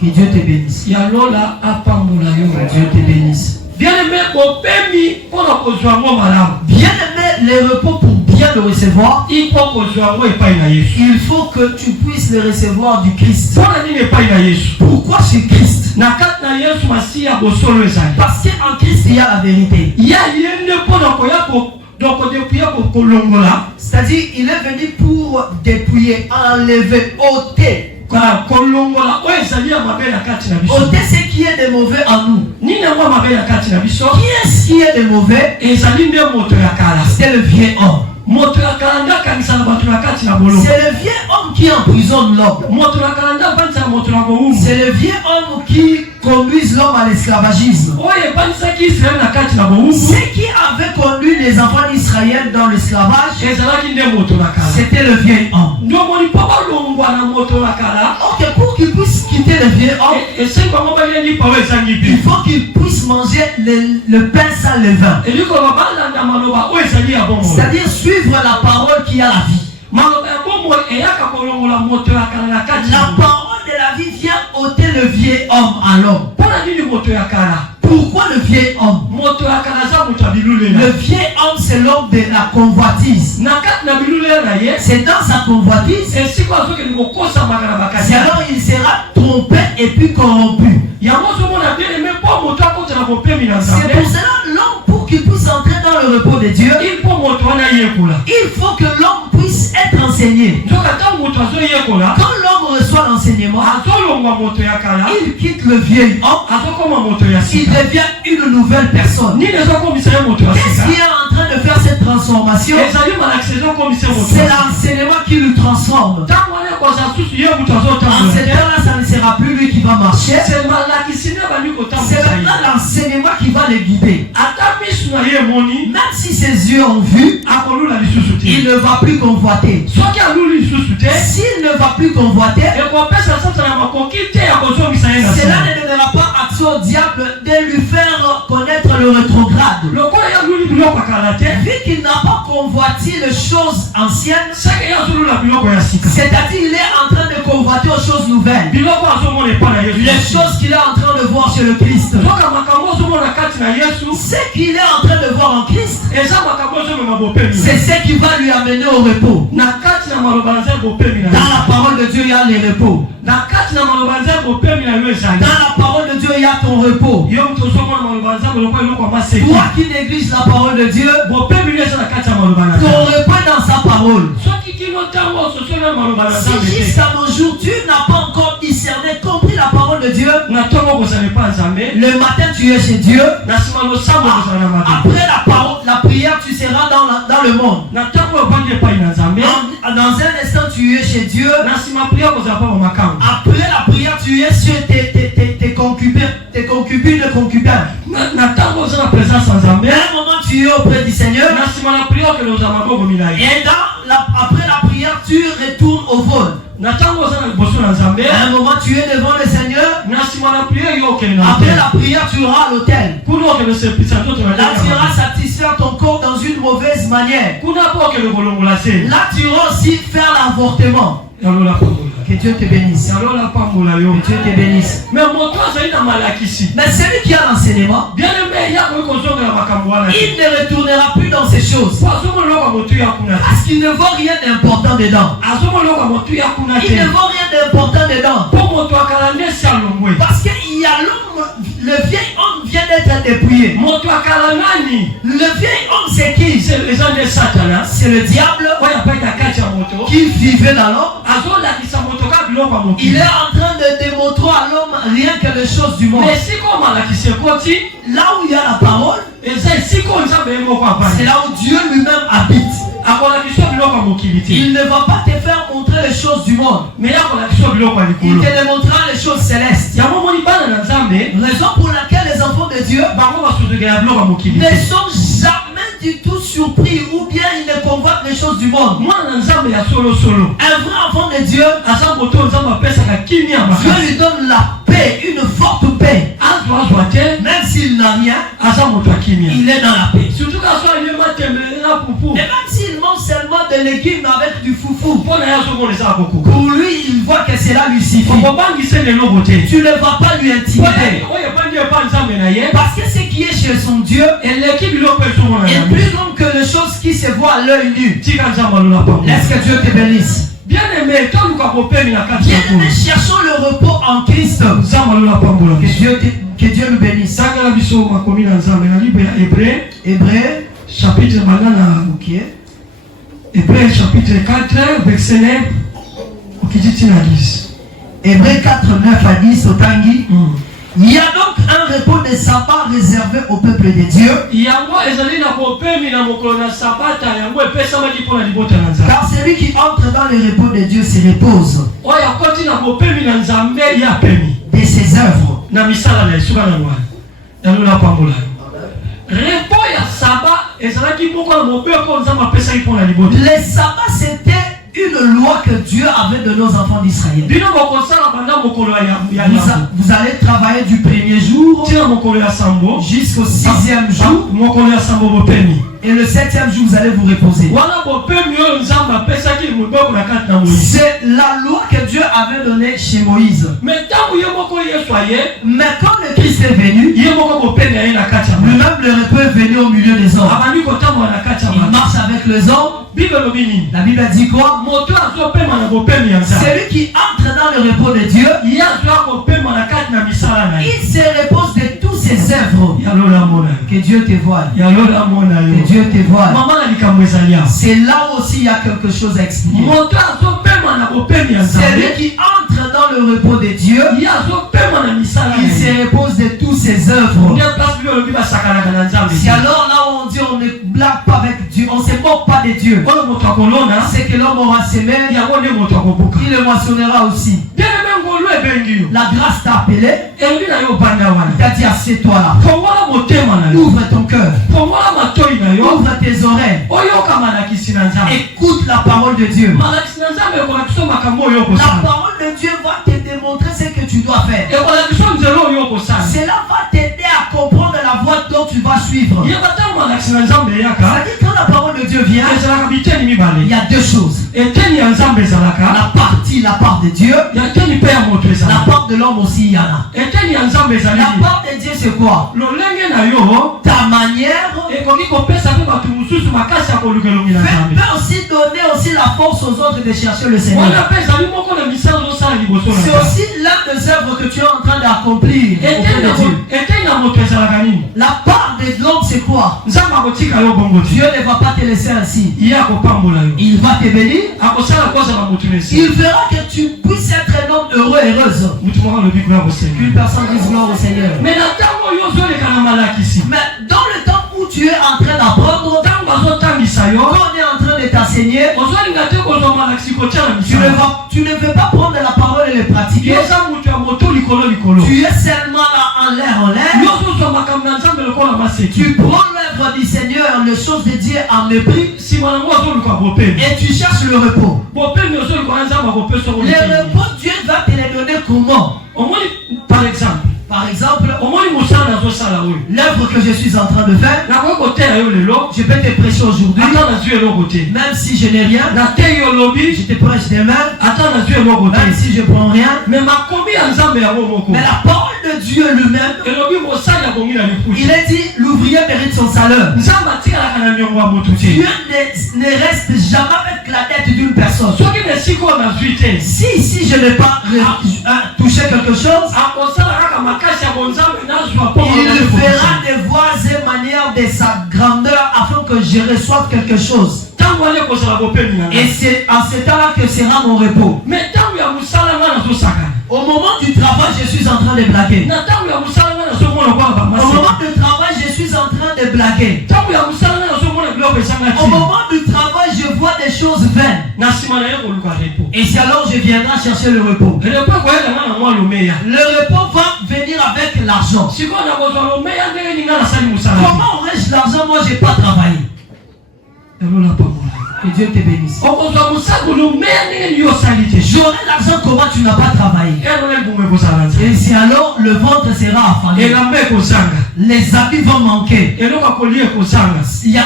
que Dieu te bénisse. Dieu te bénisse. Bien-aimé, les repos pour bien le recevoir, il faut que tu puisses le recevoir du Christ. Pourquoi c'est Christ? Parce qu'en Christ il y a la vérité. C'est-à-dire il est venu pour dépouiller, enlever, ôter. Ôter ce qui est de mauvais en nous. Qui est-ce qui est de mauvais? C'est le vieil homme. C'est le vieil homme qui emprisonne l'homme. C'est le vieil homme qui conduit l'homme à l'esclavagisme. Ce qui avait conduit les enfants d'Israël dans l'esclavage, c'était le vieil homme. Ok, pour qu'il puisse quitter le vieil homme, il faut qu'il puisse manger le pain sans levain. C'est-à-dire suivre la parole qui a la vie. La parole de la vie vient ôter le vieil homme à l'homme. Pourquoi le vieil homme? Le vieil homme, c'est l'homme de la convoitise. C'est dans sa convoitise. C'est alors il sera trompé et puis corrompu. C'est pour cela l'homme, pour qu'il puisse entrer dans le repos de Dieu, il faut que l'homme puisse être enseigné. Quand l'homme reçoit l'enseignement, il quitte le vieil homme, il devient une nouvelle personne. Qu'est-ce qui est en train de faire cette transformation? C'est l'enseignement qui le transforme. En ce temps-là, ça ne sera plus lui qui va marcher. C'est maintenant l'enseignement qui va le guider. Même si ses yeux ont vu, il ne va plus convoiter. S'il ne va plus convoiter, cela ne donnera pas accès au diable de lui faire connaître le rétrograde. Vu qu'il n'a pas convoité les choses anciennes, c'est-à-dire il est en train de convoiter aux choses choses nouvelles. Les choses qu'il est en train de voir chez le Christ. Ce qu'il est en train de voir en Christ, c'est ce qui va lui amener au repos. Dans la parole de Dieu, il y a les repos. Dans la parole de Dieu, il y a ton repos. Toi qui négliges la parole de Dieu, ton repos est dans sa parole. Si jusqu'à nos jours, tu n'as pas encore discerné, compris la parole de Dieu, le matin tu es chez Dieu, après la prière tu seras dans le monde. Dans un instant tu es chez Dieu, après la prière tu es chez tes concubins, tes concubines et concubins. À un moment tu es auprès du Seigneur, et après la prière tu retournes au vol. À un moment tu es devant le Seigneur, après la prière tu iras à l'autel. Là tu iras satisfaire ton corps dans une mauvaise manière. Là tu iras aussi faire l'avortement. Que Dieu te bénisse. Que Dieu te bénisse. Mais celui qui a l'enseignement, il ne retournera plus dans ces choses. Parce qu'il ne voit rien d'important dedans. Il ne voit rien d'important dedans. Parce qu'il y a l'homme, le vieil homme vient d'être dépouillé. Le vieil homme c'est qui? C'est le diable qui vivait dans l'homme. Il est en train de démontrer à l'homme rien que les choses du monde. Là où il y a la parole, c'est là où Dieu lui-même habite. Il ne va pas te faire montrer les choses du monde. Il te démontrera les choses célestes. Raison pour laquelle les enfants de Dieu ne sont jamais du tout surpris ou bien ils ne convoitent les choses du monde. Un vrai enfant de Dieu, Dieu lui donne la paix, une forte paix. Même s'il n'a rien, il est dans la paix. Et même s'il mange seulement des légumes avec du foufou, pour lui il voit que cela lui suffit. Tu ne vas pas lui intimider. Parce que ce qui est chez son Dieu est plus grand que les choses qui se voient à l'œil nu. Laisse que Dieu te bénisse. Bien-aimé, cherchons le repos en Christ. Que Dieu nous bénisse. Hébreu chapitre Hébreu chapitre 4 verset 9 Hébreu 4 9 à 10 au Tangi. Il y a donc un repos de sabbat réservé au peuple de Dieu. Car celui qui entre dans le repos de Dieu se repose de ses œuvres. Le sabbat c'était une loi que Dieu avait de nos enfants d'Israël. Vous allez travailler du premier jour jusqu'au 6e jour. Et le 7e jour, vous allez vous reposer. C'est la loi que Dieu avait donnée chez Moïse. Mais quand le Christ est venu, lui-même le repos est venu au milieu des hommes. Il marche avec les hommes. La Bible dit quoi? Celui qui entre dans le repos de Dieu, il se repose de toutes ses œuvres. Que Dieu te voie. Que Dieu te voie. C'est là aussi il y a quelque chose à expliquer. Celui qui entre dans le repos de Dieu, il se repose de toutes ses œuvres. C'est alors là où on dit on ne blague pas avec Dieu, on ne se moque pas de Dieu. C'est que l'homme aura semé, il le moissonnera aussi. La grâce t'a appelé, il t'a dit assieds-toi là. Ouvre ton cœur, ouvre tes oreilles, écoute la parole de Dieu. La parole de Dieu va te démontrer ce que tu dois faire. Cela va t'aider à comprendre la voix de dont tu vas suivre. Il y a pas tellement d'accent ensemble ya ka. C'est-à-dire quand la parole de Dieu vient, ezala kabite ni mibale. il y a deux choses. Eteni ya nzambe ezala ka. La part de Dieu, Ya eteni pe ya moto ezala. la part de l'homme aussi il y en a. Eteni ya nzambe ezali. La part de Dieu c'est quoi? Lolenge na yo Ta manière ekoki kopesa pe bato mosusu makasi ya kolukelongi na nzambe. peut aussi donner aussi la force aux autres de chercher le Seigneur. Wana pe ezali moko na misala ozosala liboso na C'est nzambe. aussi l'un des œuvres que tu es en train d'accomplir auprès de Dieu. Eteni na moto ezalaka nini? La part de l'homme c'est quoi? Nzambe akotika yo bongo ti. Dieu ne va pas te laisser ainsi. Ye akopambola yo. Il va te bénir. Akosala kozala moto na esi. Il fera que tu puisses être un homme heureux et heureuse. Mutu moko alobi gloire au Seigneur. Qu'une personne dise gloire au Seigneur. Mais na ntango yo ozoleka na malakisi. Mais dans le temps où tu es en train d'apprendre, Ntango azotangisa yo. quand on est en train de t'enseigner, ozolinga te kozwa malakisi kotia na misala. tu ne veux pas prendre la parole et le pratiquer. yoza mutu ya moto likolo likolo. Tu es seulement là en l'air. yo ozozwa makambo na nzambe lokola maseki. Tu prends l'œuvre du Seigneur, les choses de Dieu en mépris, nsima nango azoluka bopemi. et tu cherches le repos. bopemi ozoluka na nzambe akopesa Le repos, Dieu va te le donner comment? omoni par exemple Par exemple, omoni mosala nazosala oyo l'œuvre que je suis en train de faire, nakoki kotela yo lelo je peux te prêcher aujourd'hui, ata nazwi eloko te. même si je n'ai rien. nateyi yo lobi Je te prêche demain, ata nazwi eloko même te. si je prends rien. me makomi ya nzambe yango moko Mais la parole de Dieu lui-même, elobi mosali abongi na il lipusi. est dit, l'ouvrier mérite son salaire. nzambe atikalaka na miongo ya motu Dieu te. ne reste jamais avec la tête d'une personne. soki na esika oyo nazwi te Si je n'ai pas touché quelque chose, akosala kaka makasi ya bonzambe nazwa mpo il fera des voies et manières de sa grandeur afin que je reçoive quelque chose. ntango ali ekozala bopemi na Et ngai. c'est en ce temps-là que sera mon repos. me ntango ya mosala nga nazosakana. Au moment du travail, je suis en train de blaguer. na ntango ya mosala nga nazomona kwa Au bamasi. moment du travail, je suis en train de blaguer. ntango ya mosala nga nazomona biloko esanga Au ti. moment du travail, je vois des choses vaines. na nsima na ye koluka repo. Et c'est alors que je viendrai chercher le repos. repo ekoyeka nga na mwa lomeya. Le repos va venir avec l'argent. sikoyo nakozwa lomeya ndenge ninga nasali mosala. Comment aurais-je l'argent? Moi, je n'ai pas travaillé. elola pamola. Que Dieu te bénisse. okozwa mosako lomeya ndenge nini osali te. J'aurai l'argent comment tu n'as pas travaillé. elona ebongo ekozala nzambe. Et c'est alors le ventre sera affamé. elamba ekozanga. Les habits vont manquer. eloko kolia ekozanga. Il y a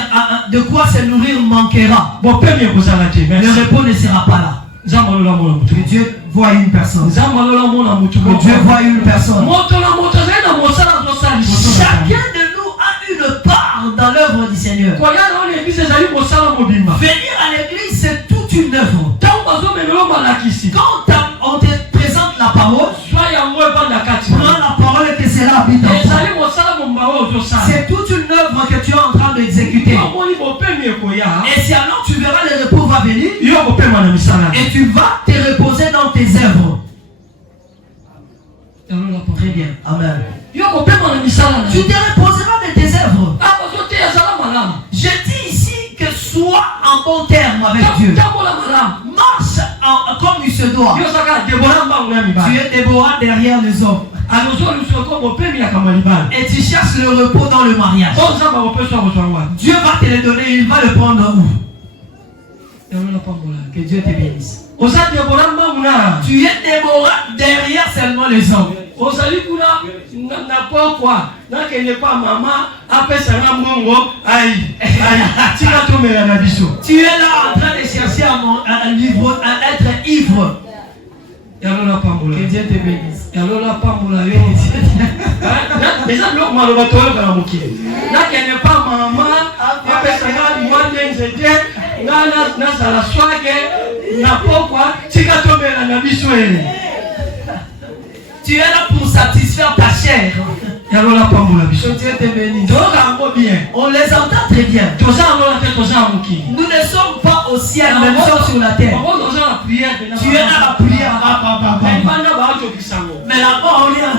de quoi se nourrir manquera. bopemi ekozala te. Le repos ne sera pas là. nzambe alola mona motu. Que Dieu voie une personne. nzambe alola mona motu. Que Dieu voie une personne. moto na moto azali na mosala azosala liboso na nzambe. Chacun de nous a une part dans l'œuvre du Seigneur. koya na oyo eglise ezali mosala mobimba. Venir à l'église, c'est toute une œuvre. ntango bazomemela malakisi. Quand on te présente la parole, zwa yango ebanda kati. prends la parole et que cela habite en toi. ezali mosala momba oyo ozosala. C'est toute une œuvre que tu es en train d'exécuter. omoni bopemi ekoya. Et si alors tu verras le repos va venir, yo kopema na misala. et tu vas te reposer dans tes œuvres. Très bien. Amen. yo kopema na misala. Tu te reposeras de tes œuvres. akozote ezala malamu. Je dis ici que sois en bon terme avec Dieu. tambola malamu. Marche comme il se doit. yo saka debora mbango ya Tu mibali. es Déborah derrière les hommes. alozolusoloko bopemi yaka malibali. Et tu cherches le repos dans le mariage. o nzambe akopesa kozwa ngwana. Dieu va te le donner, il va le prendre où? elona pambola. Que Dieu te bénisse. oza debora mbango na. Tu es Déborah derrière seulement les hommes. ozali kuna na pokwa nakende pa mama apesanga mbongo ai tika tomela na biso. Tu es là en train de chercher à être ivre. yalola pambola. Que Dieu te bénisse. yalola pambola yo. eza biloko maloba toyoka na mokili. nakende pa mama apesanga mwana nzete nga nazala swage na pokwa tika tomela na biso ele. Tu es là pour satisfaire ta chair. yalola pambola biso. Que Dieu te bénisse. toyoka yango bien. On les entend très bien. toza yango te toza ya mokili. Nous ne sommes pas au ciel, mais nous sommes sur la terre. Tu es dans la prière. Mais là-bas, on est en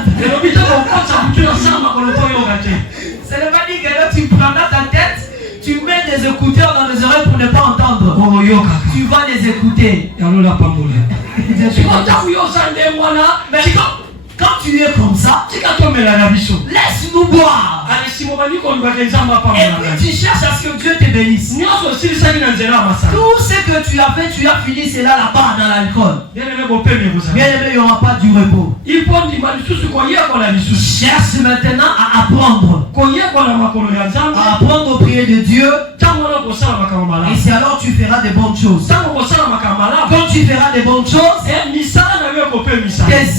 Ce n'est pas dit que là, tu prendras ta tête, tu mets des écouteurs dans les oreilles pour ne pas entendre. Tu vas les écouter. Mais quand tu es comme ça, laisse-nous boire. Et puis tu cherches à ce que Dieu te bénisse. Tout ce que tu as fait, tu as fini cela là-bas dans l'alcool. Bien aimé, il n'y aura pas du repos. Cherche maintenant à apprendre. À apprendre au prier de Dieu. Et c'est alors que tu feras des bonnes choses. Quand tu feras des bonnes choses, tes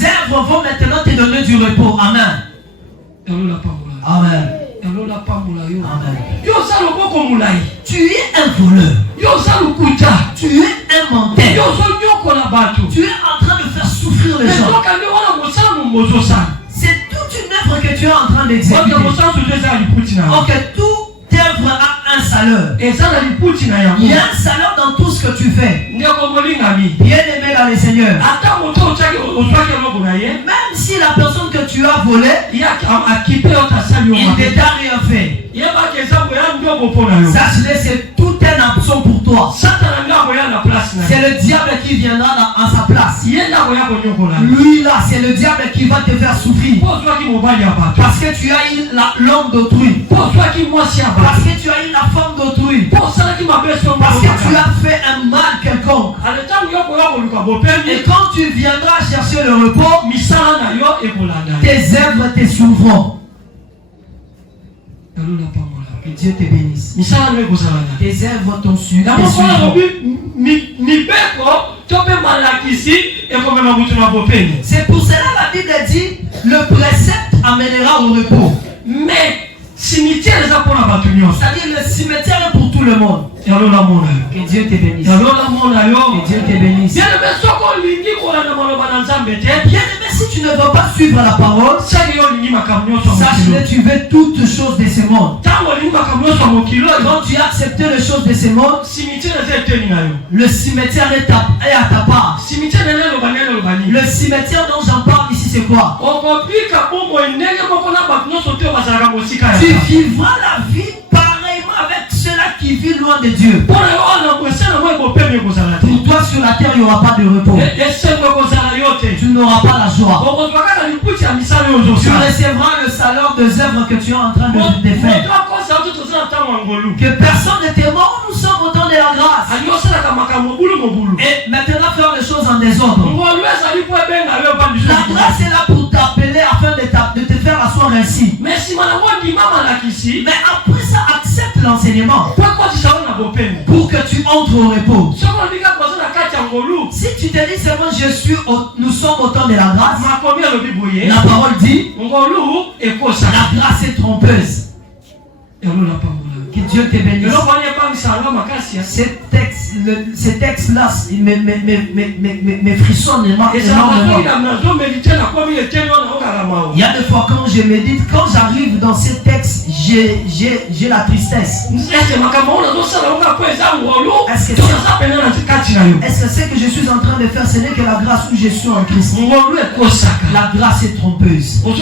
œuvres vont maintenant te donner du repos. Amen. Amen. Amen. Tu es un voleur. Tu es un menteur. Tu es en train de faire souffrir les gens. C'est toute une œuvre que tu es en train d'exécuter. Ok, toute œuvre a un salaire. Il y a un salaire dans tout ce que tu fais. Bien aimé dans les seigneurs. Même si la personne que tu as volé, il ne t'a rien fait. Sache-le, c'est tout un absent pour toi. C'est le diable qui viendra en sa place. Lui là, c'est le diable qui va te faire souffrir. Parce que tu as eu l'homme d'autrui. Parce que tu as eu la femme d'autrui. Parce que tu as fait un mal quelconque. Et quand tu viendras chercher le repos, tes œuvres te suivront. Que Dieu te bénisse. Tes œuvres t'ont suivi. C'est pour cela la Bible dit le précepte amènera au repos. Mais cimetière les pour la c'est-à-dire le cimetière est pour tout le monde. Que Dieu te bénisse. Que Dieu te bénisse. Bien aimé, si tu ne veux pas suivre la parole, sache-le, tu veux toutes choses de ce monde. Quand tu as accepté les choses de ce monde, le cimetière est à ta part. Le cimetière dont j'en parle ici, c'est quoi? Tu vivras la vie pareillement avec ceux-là qui vivent loin de Dieu. Pour toi sur la terre, il n'y aura pas de repos. Tu n'auras pas la joie. Tu recevras le salaire des œuvres que tu es en train de faire. Que personne ne te mord, nous sommes au temps de la grâce. Et maintenant faire les choses en désordre. La grâce est là pour t'appeler afin de te faire asseoir ainsi. Mais après ça, accepte l'enseignement pour que tu entres au repos. Si tu te dis seulement nous sommes au temps de la grâce, la parole dit la grâce est trompeuse. Que Dieu te bénisse. Ces textes-là me frissonnent énormément. Il y a des fois quand je médite, quand j'arrive dans ces textes, j'ai la tristesse. Est-ce que ce que je suis en train de faire, ce n'est que la grâce où je suis en Christ? La grâce est trompeuse. Tu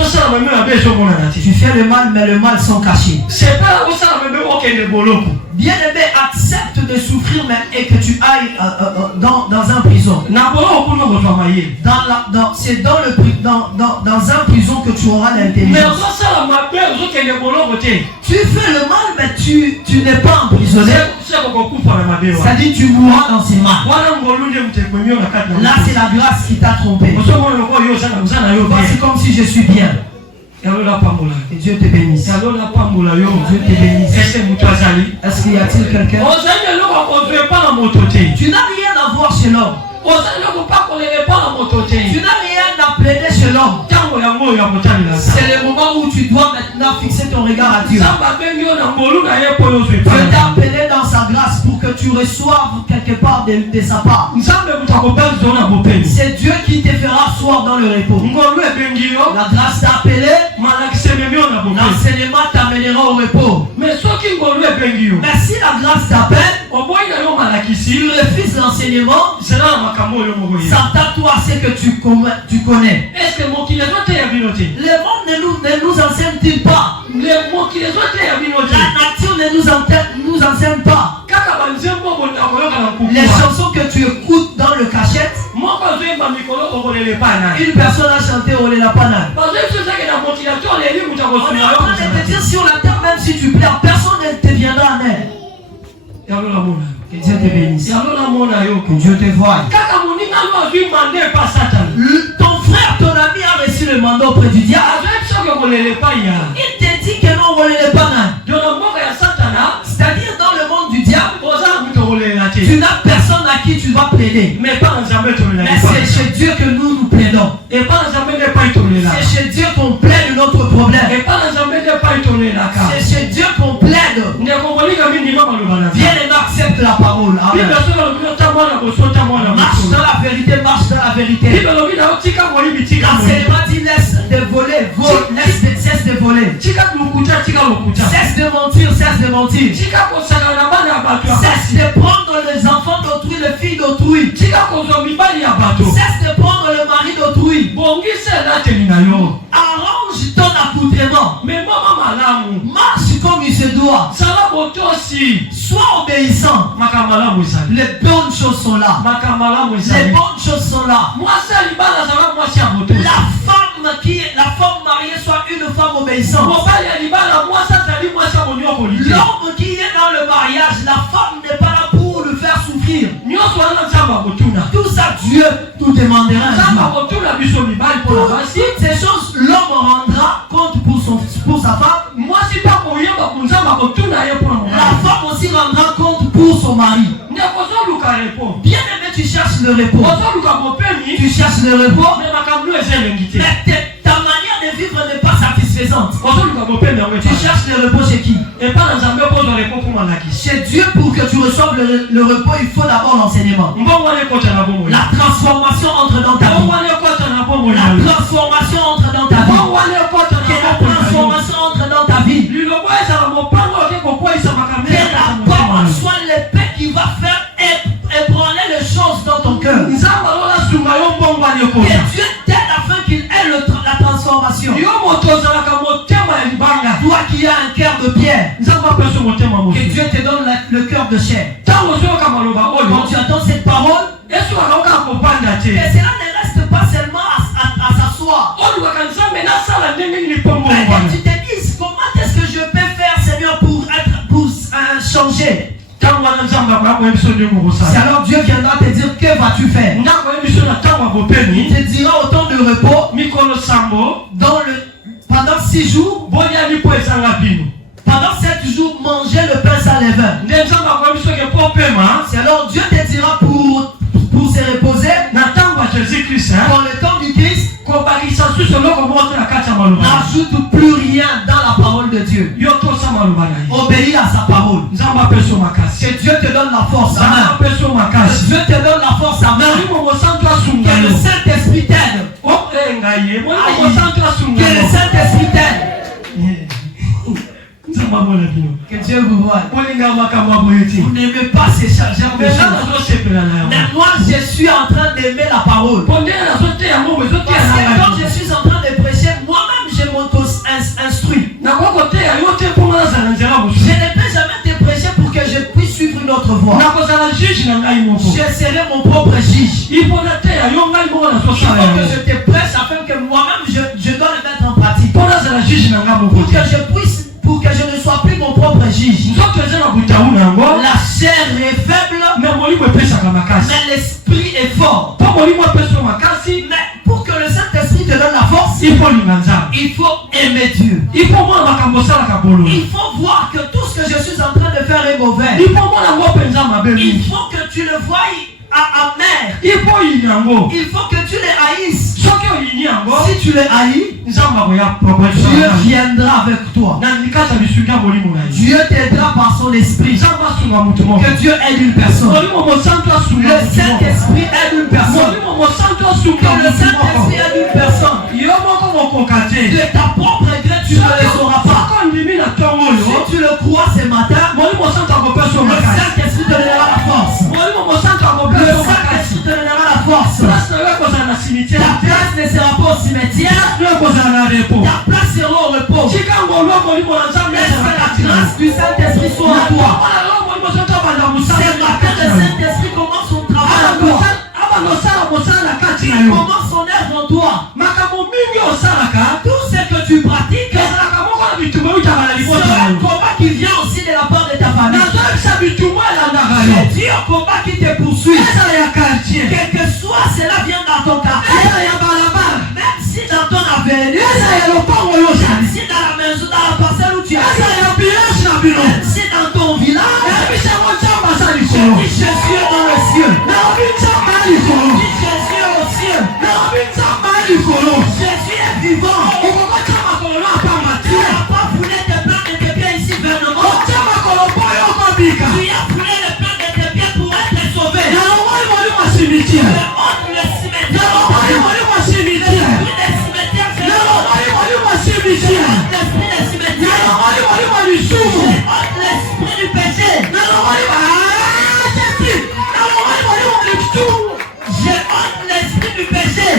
fais le mal, mais le mal sans cacher. Bien aimé, accepte de souffrir même et que tu ailles dans un prison. C'est dans un prison que tu auras l'intelligence. Tu fais le mal, mais tu n'es pas emprisonné. C'est-à-dire tu mourras dans ces mains. Là, c'est la grâce qui t'a trompé. C'est comme si je suis bien. Que Dieu te bénisse. Que Dieu te bénisse. Est-ce qu'il y a-t-il quelqu'un? Tu n'as rien à voir chez l'homme. Tu n'as rien à plaider chez l'homme. C'est le moment où tu dois maintenant fixer ton regard à Dieu. Dieu t'a appelé dans sa grâce pour que tu reçoives quelque part de sa part. C'est Dieu qui te fera asseoir dans le repos. La grâce t'a appelé. L'enseignement t'amènera au repos. Mais si la grâce t'appelle, tu refuses l'enseignement, s'attends-toi à ce que tu connais. Est-ce que le monde ne nous enseigne-t-il pas? La nature ne nous enseigne pas. Les chansons que tu écoutes dans le cachette, Une personne a chanté Olelapana. On est en train de te dire sur la terre, même si tu pleures, personne ne te viendra en aide. Que Dieu te bénisse. Que Dieu te voie. Ton frère, ton ami a reçu le mandat auprès du diable. Il te dit que non, on ne l'est pas. C'est-à-dire dans le monde du diable, tu n'as personne à qui tu vas plaider. Mais c'est chez Dieu que nous plaidons. C'est chez Dieu qu'on plaide notre problème. C'est chez Dieu qu'on plaide. Viens et accepte la parole. Amen. Marche dans la vérité, marche dans la vérité. L'enseignement dit laisse de voler, cesse de voler. Cesse de mentir, cesse de mentir. Cesse de prendre les enfants d'autrui, les filles d'autrui. Cesse de prendre le mari d'autrui. Arrange ton accoutrement. Marche comme il se doit. Sois obéissant. Les bonnes choses sont là. Les bonnes choses sont là. La femme mariée soit une femme obéissante. L'homme qui est dans le mariage, la femme n'est pas là pour le faire souffrir. Tout ça, Dieu nous demandera. Toutes ces choses, l'homme rendra compte pour sa femme. La femme aussi rendra compte pour son mari. Bien aimé, tu cherches le repos. Tu cherches le repos. Mais ta manière de vivre n'est pas satisfaisante. Tu cherches le repos chez qui? Chez Dieu. Pour que tu reçoives le repos, il faut d'abord l'enseignement. La transformation entre dans ta vie. La transformation entre dans ta vie. Que la transformation entre dans ta vie. Que la parole soit l'épée qui va faire ébranler les choses dans ton cœur. Que Dieu t'aide afin qu'il ait la transformation. Toi qui as un cœur de pierre, que Dieu te donne le cœur de chair. Quand tu entends cette parole, et cela ne reste pas seulement à s'asseoir. Tu te dis, comment est-ce que je peux faire, Seigneur, pour changer? C'est alors Dieu viendra te dire, que vas-tu faire? Il te dira autant de repos pendant 6 jours. Pendant 7 jours, manger le pain sans levain. C'est alors Dieu te dira pour se reposer dans le temps du Christ. N'ajoute plus rien dans la parole de Dieu. Obéis à sa parole. Que Dieu te donne la force. Amen. Que Dieu te donne la force. Amen. Que le Saint-Esprit t'aide. Que le Saint-Esprit t'aide. Que Dieu vous voie. Vous n'aimez pas ces chargeurs de choses. Mais moi je suis en train d'aimer la parole. Parce que quand je suis en train de prêcher, moi-même je m'auto-instruis. Je ne peux jamais te prêcher pour que je puisse suivre une autre voie. Je serai mon propre juge. Il faut que je te prêche afin que moi-même je dois le mettre en pratique. Pour que je ne sois plus mon propre juge. La chair est faible, mais l'esprit est fort. Mais pour que le Saint-Esprit te donne la force, il faut aimer Dieu. Il faut voir que tout ce que je suis en train de faire est mauvais. Il faut que tu le voies amer. Il faut que tu les haïsses. Si tu les haïs, Dieu viendra avec toi. Dieu t'aidera par son esprit. Que Dieu aide une personne. Le Saint-Esprit aide une personne. Que le Saint-Esprit aide une personne. De ta propre gré, tu ne le sauras pas. Si tu le crois ce matin, le Saint-Esprit te donnera la force. Le Saint-Esprit te donnera la force. Ta place ne sera pas au cimetière. Ta place sera au repos. Laisse que la grâce du Saint-Esprit soit en toi. C'est matin que le Saint-Esprit commence son travail en toi. commence son œuvre en toi. Tout ce que tu pratiques, c'est un combat qui vient aussi de la part de ta famille. C'est Dieu un combat qui te poursuit. Quel que soit, cela vient dans ton quartier. Même si dans ton avenue, même si dans la maison, dans la parcelle où tu es, même si dans ton village, dis Jésus est dans le ciel. Dis Jésus au ciel. Jésus est vivant. Tu n'as pas foulé tes plans de tes pieds ici vers le monde. Tu as foulé les plans de tes pieds pour être sauvé. Mais entre le cimetière, l'esprit du péché. J'ai honte l'esprit du péché.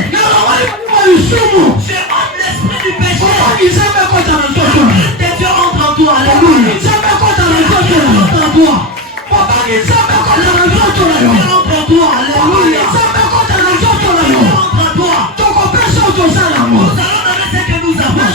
J'ai honte l'esprit du péché. Tes Dieu entre en toi. Alléluia. Entre en toi. Entre en toi. Alléluia. Entre en toi. Nous allons donner ce que nous avons.